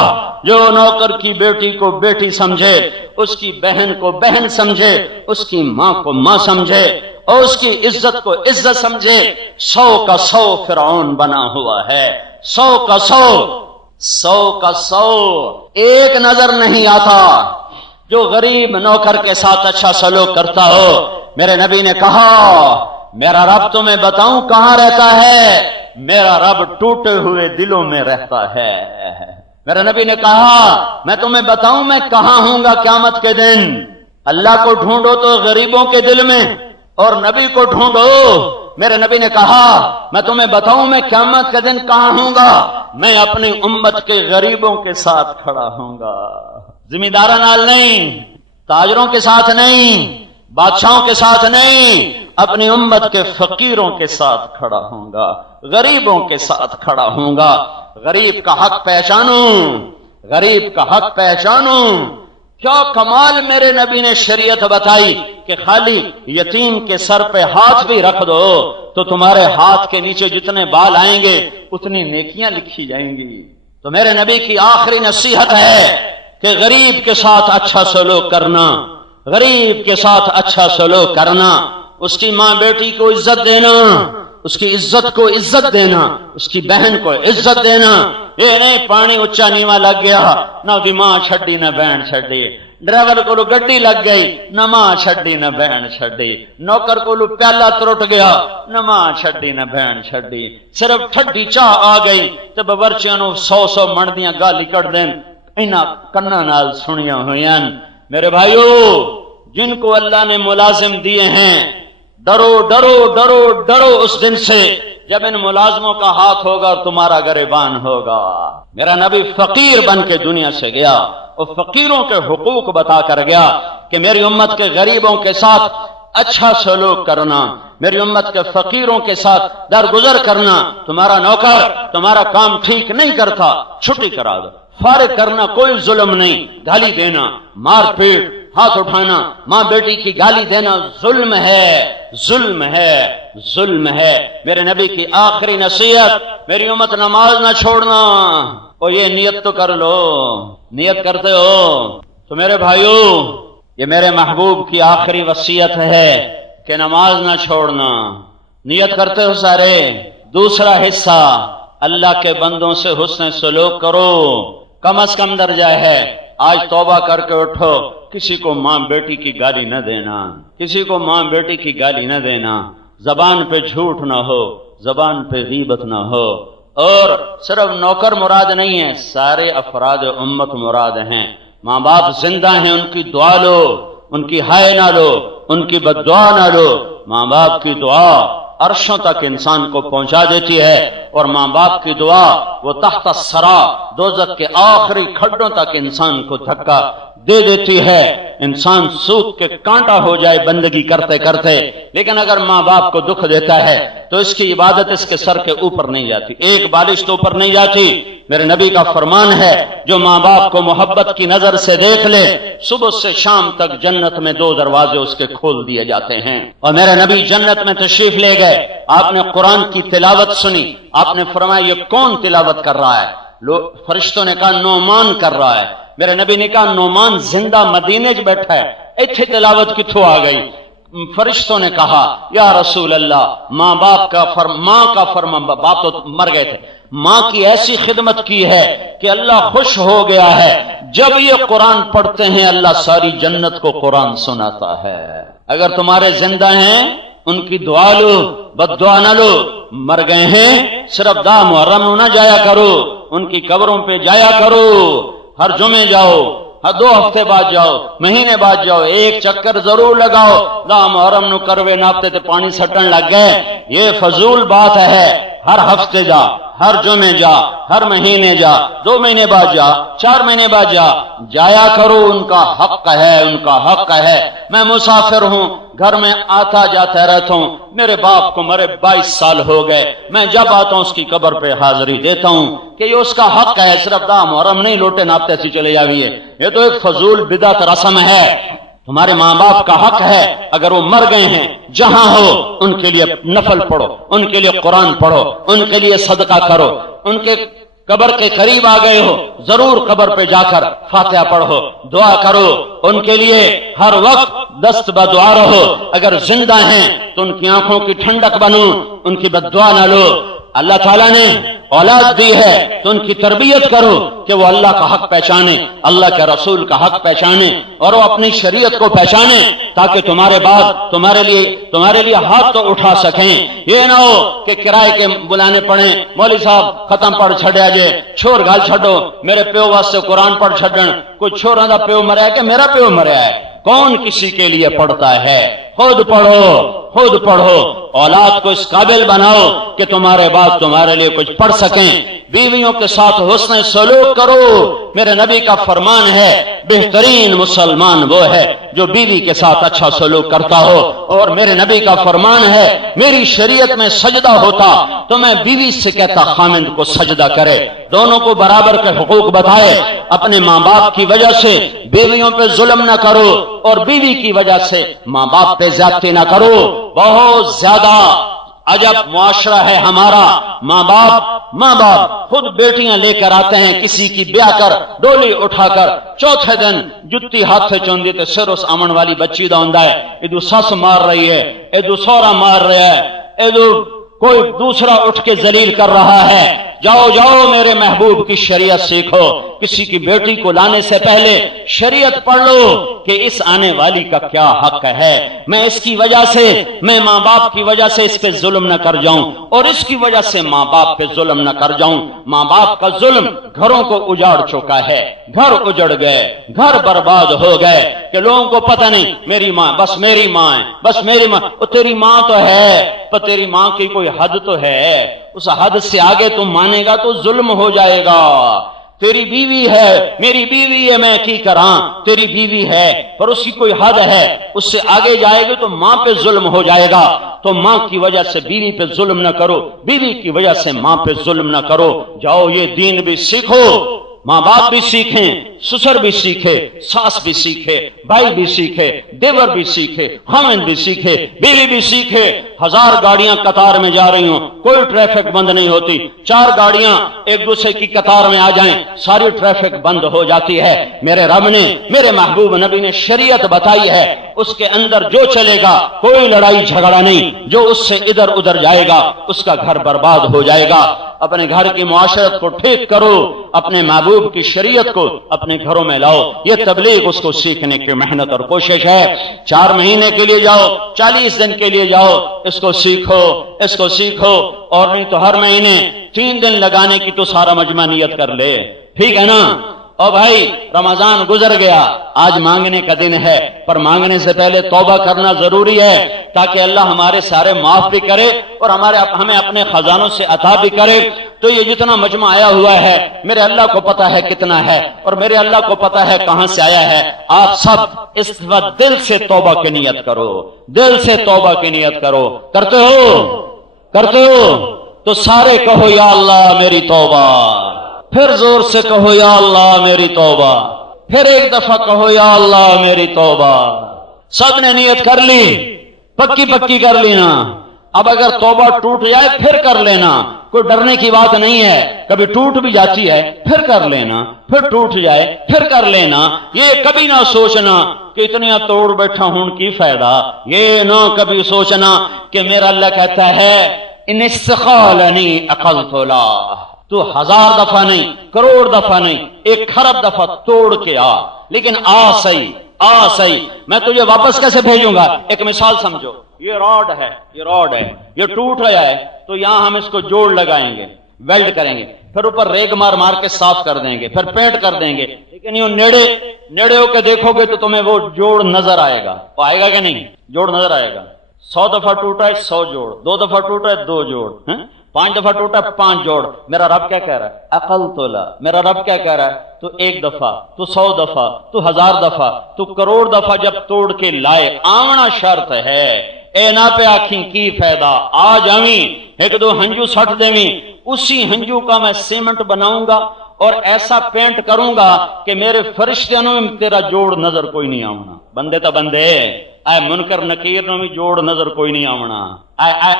جو نوکر کی بیٹی کو بیٹی سمجھے، اس کی بہن کو بہن سمجھے، اس کی ماں کو ماں سمجھے، اور اس کی عزت کو عزت سمجھے۔ 100 کا 100 فرعون بنا ہوا ہے، 100 کا 100 کا 100 ایک نظر نہیں آتا جو غریب نوکر کے ساتھ اچھا سلوک کرتا ہو۔ میرے نبی نے کہا میرا رب تمہیں بتاؤں کہاں رہتا ہے؟ میرا رب ٹوٹے ہوئے دلوں میں رہتا ہے۔ میرے نبی نے کہا میں تمہیں بتاؤں میں کہاں ہوں گا قیامت کے دن؟ اللہ کو ڈھونڈو تو غریبوں کے دل میں، اور نبی کو ڈھونڈو۔ میرے نبی نے کہا میں تمہیں بتاؤں میں قیامت کے دن کہاں ہوں گا؟ میں اپنی امت کے غریبوں کے ساتھ کھڑا ہوں گا، زمینداروں نال نہیں، تاجروں کے ساتھ نہیں، بادشاہوں کے ساتھ نہیں، اپنی امت کے فقیروں کے ساتھ کھڑا ہوں گا، غریبوں کے ساتھ کھڑا ہوں گا۔ غریب کا حق پہچانوں، غریب کا حق پہچانوں۔ کیا کمال میرے نبی نے شریعت بتائی کہ خالی یتیم کے سر پہ ہاتھ بھی رکھ دو تو تمہارے ہاتھ کے نیچے جتنے بال آئیں گے اتنی نیکیاں لکھی جائیں گی۔ تو میرے نبی کی آخری نصیحت ہے کہ غریب کے ساتھ اچھا سلوک کرنا، غریب کے ساتھ اچھا سلوک کرنا، اس کی ماں بیٹی کو عزت دینا، اس کی عزت کو عزت دینا، اس کی بہن کو عزت دینا۔ یہ نہیں پانی اچا نیواں لگ گیا، نہ دی ماں چھڈی نہ بہن چھڈی، ڈرائیور کو گڈی لگ گئی نہ ماں چھڈی نہ بہن چھڈی، نوکر کو پیالہ ترٹ گیا نہ ماں چھڈی نہ بہن چھڈی، صرف ٹھڈی چاہ آ گئی تے بورچیاں نو 100 من دیاں گالی کڈ دین۔ انہاں کناں نال سنیاں ہوئیاں۔ میرے بھائیو، جن کو اللہ نے ملازم دیے ہیں، ڈرو ڈرو ڈرو ڈرو اس دن سے جب ان ملازموں کا ہاتھ ہوگا اور تمہارا گریبان ہوگا۔ میرا نبی فقیر بن کے دنیا سے گیا اور فقیروں کے حقوق بتا کر گیا کہ میری امت کے غریبوں کے ساتھ اچھا سلوک کرنا، میری امت کے فقیروں کے ساتھ درگزر کرنا۔ تمہارا نوکر تمہارا کام ٹھیک نہیں کرتا، چھٹی کرا دو، فارغ کرنا، کوئی ظلم نہیں۔ گالی دینا، مار پیٹ، ہاتھ اٹھانا، ماں بیٹی کی گالی دینا ظلم ہے، ظلم ہے، ظلم ہے۔ میرے نبی کی آخری نصیحت، میری امت نماز نہ چھوڑنا۔ اور یہ نیت تو کر لو، نیت کرتے ہو تو میرے بھائیو، یہ میرے محبوب کی آخری وصیت ہے کہ نماز نہ چھوڑنا۔ نیت کرتے ہو سارے؟ دوسرا حصہ، اللہ کے بندوں سے حسن سلوک کرو، کم از کم درجہ ہے۔ آج توبہ کر کے اٹھو، کسی کو ماں بیٹی کی گالی نہ دینا، کسی کو ماں بیٹی کی گالی نہ دینا، زبان پہ جھوٹ نہ ہو، زبان پہ غیبت نہ ہو۔ اور صرف نوکر مراد نہیں ہے، سارے افراد امت مراد ہیں۔ ماں باپ زندہ ہیں، ان کی دعا لو، ان کی ہائے نہ لو، ان کی بد دعا نہ لو۔ ماں باپ کی دعا عرشوں تک انسان کو پہنچا دیتی ہے، اور ماں باپ کی دعا وہ تحت الثری، دوزخ کے آخری کھڈوں تک انسان کو دھکا دے دیتی ہے۔ انسان سوکھ کے کانٹا ہو جائے بندگی کرتے کرتے، لیکن اگر ماں باپ کو دکھ دیتا ہے تو اس کی عبادت اس کے سر کے اوپر نہیں جاتی، ایک بالش تو اوپر نہیں جاتی۔ میرے نبی کا فرمان ہے، جو ماں باپ کو محبت کی نظر سے دیکھ لے، صبح سے شام تک جنت میں 2 دروازے اس کے کھول دیے جاتے ہیں۔ اور میرے نبی جنت میں تشریف لے گئے، آپ نے قرآن کی تلاوت سنی، آپ نے فرمایا یہ کون تلاوت کر رہا ہے؟ فرشتوں نے کہا نعمان کر رہا ہے۔ میرے نبی نے کہا نعمان زندہ مدینے چ بیٹھا ہے، ایتھے تلاوت کتھوں آ گئی؟ فرشتوں نے کہا یا رسول اللہ، ماں کا فرمان، باپ تو مر گئے تھے، ماں کی ایسی خدمت کی ہے کہ اللہ خوش ہو گیا ہے، جب یہ قرآن پڑھتے ہیں اللہ ساری جنت کو قرآن سناتا ہے۔ اگر تمہارے زندہ ہیں ان کی دعا لو، بد دعا نہ لو۔ مر گئے ہیں صرف دا محرم نہ جایا کرو، ان کی قبروں پہ جایا کرو، ہر جمعے جاؤ، ہر 2 ہفتے بعد جاؤ، مہینے بعد جاؤ، ایک چکر ضرور لگاؤ۔ دا محرم نو کروے ناپتے تے پانی سٹن لگ گئے، یہ فضول بات ہے۔ ہر ہفتے جا، ہر جمعے جا، ہر مہینے جا، 2 مہینے بعد جا، 4 مہینے بعد جا، جایا کرو، ان کا حق ہے، ان کا حق ہے۔ میں مسافر ہوں، گھر میں آتا جاتا رہتا ہوں، میرے باپ کو مرے 22 سال ہو گئے، میں جب آتا ہوں اس کی قبر پہ حاضری دیتا ہوں کہ یہ اس کا حق ہے، صرف دا محرم نہیں لوٹے ناپتے سی چلے جاویے، یہ تو ایک فضول بدعت رسم ہے۔ تمہارے ماں باپ کا حق ہے، اگر وہ مر گئے ہیں جہاں ہو ان کے لیے نفل پڑھو، ان کے لیے قرآن پڑھو، ان کے لیے صدقہ کرو۔ ان کے قبر کے قریب آ گئے ہو، ضرور قبر پہ جا کر فاتحہ پڑھو، دعا کرو، ان کے لیے ہر وقت دست بدعا رہو۔ اگر زندہ ہیں تو ان کی آنکھوں کی ٹھنڈک بنو، ان کی بد دعا نہ لو۔ اللہ تعالیٰ نے اولاد دی ہے تو ان کی تربیت کرو کہ وہ اللہ کا حق پہچانے، اللہ کے رسول کا حق پہچانے اور وہ اپنی شریعت کو پہچانے، تاکہ تمہارے بعد تمہارے لیے ہاتھ تو اٹھا سکیں۔ یہ نہ ہو کہ کرائے کے بلانے پڑیں، مولوی صاحب ختم پڑھ چھڈیا جے، چھوڑ گال چھڈو، میرے پیو واسطے قرآن پڑھ چھڈن، کوئی چھوڑاں دا پیو مریا کہ میرا پیو مریا ہے؟ کون کسی کے لیے پڑھتا ہے؟ خود پڑھو، خود پڑھو، اولاد کو اس قابل بناؤ کہ تمہارے بعد تمہارے لیے کچھ پڑھ سکیں۔ بیویوں کے ساتھ حسن سلوک کرو، میرے نبی کا فرمان ہے بہترین مسلمان وہ ہے جو بیوی کے ساتھ اچھا سلوک کرتا ہو، اور میرے نبی کا فرمان ہے میری شریعت میں سجدہ ہوتا تو میں بیوی سے کہتا خامند کو سجدہ کرے، دونوں کو برابر کے حقوق بتائے۔ اپنے ماں باپ کی وجہ سے بیویوں پہ ظلم نہ کرو اور بیوی کی وجہ سے ماں باپ پہ زیادتی نہ کرو۔ بہت زیادہ عجب معاشرہ ہے ہمارا، ماں باپ خود بیٹیاں لے کر آتے ہیں کسی کی بیاہ کر ڈولی اٹھا کر، چوتھے دن جتی ہاتھ سے چوندی تے سر اس امن والی بچی دا ہوندا ہے، ادو سس مار رہی ہے، ادو سورا مار رہا ہے، ادو کوئی دوسرا اٹھ کے ذلیل کر رہا ہے۔ جاؤ جاؤ میرے محبوب کی شریعت سیکھو، کسی کی بیٹی کو لانے سے پہلے شریعت پڑھ لو کہ اس آنے والی کا کیا حق ہے، میں اس کی وجہ سے، میں ماں باپ کی وجہ سے اس پہ ظلم نہ کر جاؤں اور اس کی وجہ سے ماں باپ پہ ظلم نہ کر جاؤں۔ ماں باپ کا ظلم گھروں کو اجاڑ چکا ہے، گھر اجڑ گئے، گھر برباد ہو گئے کہ لوگوں کو پتہ نہیں میری ماں، بس میری ماں ہے، بس میری ماں، وہ تیری ماں تو ہے پر تیری ماں کی کوئی حد تو ہے، اس حد سے آگے تم مانے گا تو ظلم ہو جائے گا۔ تیری بیوی ہے، میری بیوی ہے، میں کی کراں، تیری بیوی ہے پر اس کی کوئی حد ہے، اس سے آگے جائے گی تو ماں پہ ظلم ہو جائے گا۔ تو ماں کی وجہ سے بیوی پہ ظلم نہ کرو، بیوی کی وجہ سے ماں پہ ظلم نہ کرو۔ جاؤ یہ دین بھی سیکھو، ماں باپ بھی سیکھیں، سسر بھی سیکھے، ساس بھی سیکھے، بھائی بھی سیکھے، دیور بھی سیکھے، خامند بھی سیکھے، بیوی بھی سیکھے۔ 1000 گاڑیاں قطار میں جا رہی ہوں، کوئی ٹریفک بند نہیں ہوتی، 4 گاڑیاں ایک دوسرے کی قطار میں آ جائیں ساری ٹریفک بند ہو جاتی ہے۔ میرے رب نے، میرے محبوب نبی نے شریعت بتائی ہے، اس کے اندر جو چلے گا کوئی لڑائی جھگڑا نہیں، جو اس سے ادھر ادھر جائے گا اس کا گھر برباد ہو جائے گا۔ اپنے گھر کی معاشرت کو ٹھیک کرو، اپنے محبوب کی شریعت کو اپنے گھروں میں لاؤ۔ یہ تبلیغ اس کو سیکھنے کی محنت اور کوشش ہے۔ 4 مہینے کے لیے جاؤ، 40 دن کے لیے جاؤ، اس کو سیکھو، اس کو سیکھو، اور نہیں تو ہر مہینے 3 دن لگانے کی تو سارا مجمع نیت کر لے، ٹھیک ہے نا؟ اور بھائی رمضان گزر گیا، آج مانگنے کا دن ہے، پر مانگنے سے پہلے توبہ کرنا ضروری ہے تاکہ اللہ ہمارے سارے معاف بھی کرے اور ہمیں اپنے خزانوں سے عطا بھی کرے۔ تو یہ جتنا مجمع آیا ہوا ہے میرے اللہ کو پتا ہے کتنا ہے، اور میرے اللہ کو پتا ہے کہاں سے آیا ہے۔ آپ سب اس وقت دل سے توبہ کی نیت کرو، دل سے توبہ کی نیت کرو۔ کرتے ہو تو سارے کہو یا اللہ میری توبہ، پھر زور سے کہو یا اللہ میری توبہ، پھر ایک دفعہ کہو یا اللہ میری توبہ۔ سب نے نیت کر لی، پکی کر لینا۔ اب اگر توبہ ٹوٹ جائے پھر کر لینا، کوئی ڈرنے کی بات نہیں ہے، کبھی ٹوٹ بھی جاتی ہے پھر کر لینا، پھر ٹوٹ جائے پھر کر لینا۔ یہ کبھی نہ سوچنا کہ اتنی توڑ بیٹھا ہوں کی فائدہ، یہ نہ کبھی سوچنا کہ میرا اللہ کہتا ہے ان استقالنی اقلت لا، تو 1000 دفعہ نہیں، کروڑ دفعہ نہیں، 1 خرب دفعہ توڑ کے آ، لیکن آ صحیح، میں تجھے واپس کیسے بھیجوں گا؟ ایک مثال سمجھو، یہ راڈ ہے، یہ ٹوٹ رہا ہے تو یہاں ہم اس کو جوڑ لگائیں گے، ویلڈ کریں گے، پھر اوپر ریگ مار کے صاف کر دیں گے، پھر پینٹ کر دیں گے، لیکن یہ نیڑے ہو کے دیکھو گے تو تمہیں وہ جوڑ نظر آئے گا، وہ آئے گا کہ نہیں؟ جوڑ نظر آئے گا۔ 100 دفعہ ٹوٹا ہے 100 جوڑ، 2 دفعہ ٹوٹا ہے 2 جوڑ، 5 دفعہ ٹوٹا 5 جوڑ۔ میرا رب کیا کہہ رہا ہے؟ اقلت لا، میرا رب کیا کہہ رہا ہے؟ تو 1 دفعہ، تو 100 دفعہ، تو 1000 دفعہ، تو کروڑ دفعہ جب توڑ کے لائے، آونا شرط ہے۔ اے نا پہ آکھیں کی فائدہ، آ جاویں 1-2 ہنجو سٹ دیویں، اسی ہنجو کا میں سیمنٹ بناؤں گا اور ایسا پینٹ کروں گا کہ میرے فرشتیاں میں تیرا جوڑ نظر کوئی نہیں آونا۔ بندے تا بندے اے منکر نکیر نو بھی جوڑ نظر کوئی نہیں آونا۔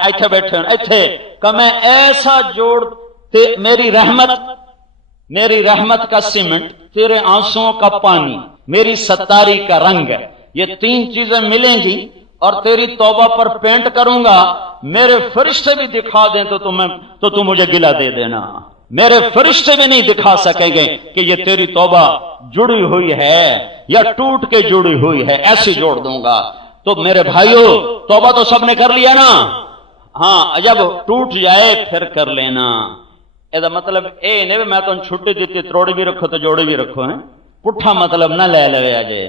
ایتھے بیٹھے ایتھے کہ میں ایسا جوڑ، میری رحمت کا سیمنٹ، تیرے آنسوؤں کا پانی، میری ستاری کا رنگ، یہ 3 چیزیں ملیں گی اور تیری توبہ پر پینٹ کروں گا، میرے فرشتے بھی دکھا دیں تو تم مجھے گلہ دے دینا، میرے فرشتے بھی نہیں دکھا سکیں گے کہ یہ تیری توبہ جڑی ہوئی ہے یا ٹوٹ کے جڑی ہوئی ہے، ایسی جوڑ دوں گا۔ تو میرے بھائیو، توبہ تو سب نے کر لیا نا، ہاں جب ٹوٹ جائے پھر کر لینا۔ یہ مطلب اے نہیں میں تو چھٹی دیتی تروڑی بھی رکھو تو جوڑی بھی رکھو، ہیں پٹھا مطلب نہ لے لے آجے۔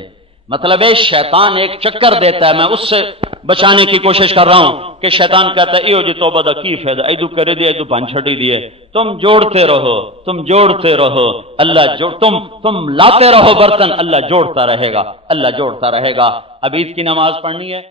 مطلب ہے شیطان ایک چکر دیتا ہے، میں اس سے بچانے کی کوشش کر رہا ہوں کہ شیطان کہتا ہے ایو جی توبہ دا کی فائدہ، ایدو کرے دیے ایدو پان چھڑی دیے۔ تم جوڑتے رہو، تم جوڑتے رہو، اللہ تم لاتے رہو برتن، اللہ جوڑتا رہے گا، اللہ جوڑتا رہے گا۔ اب عید کی نماز پڑھنی ہے۔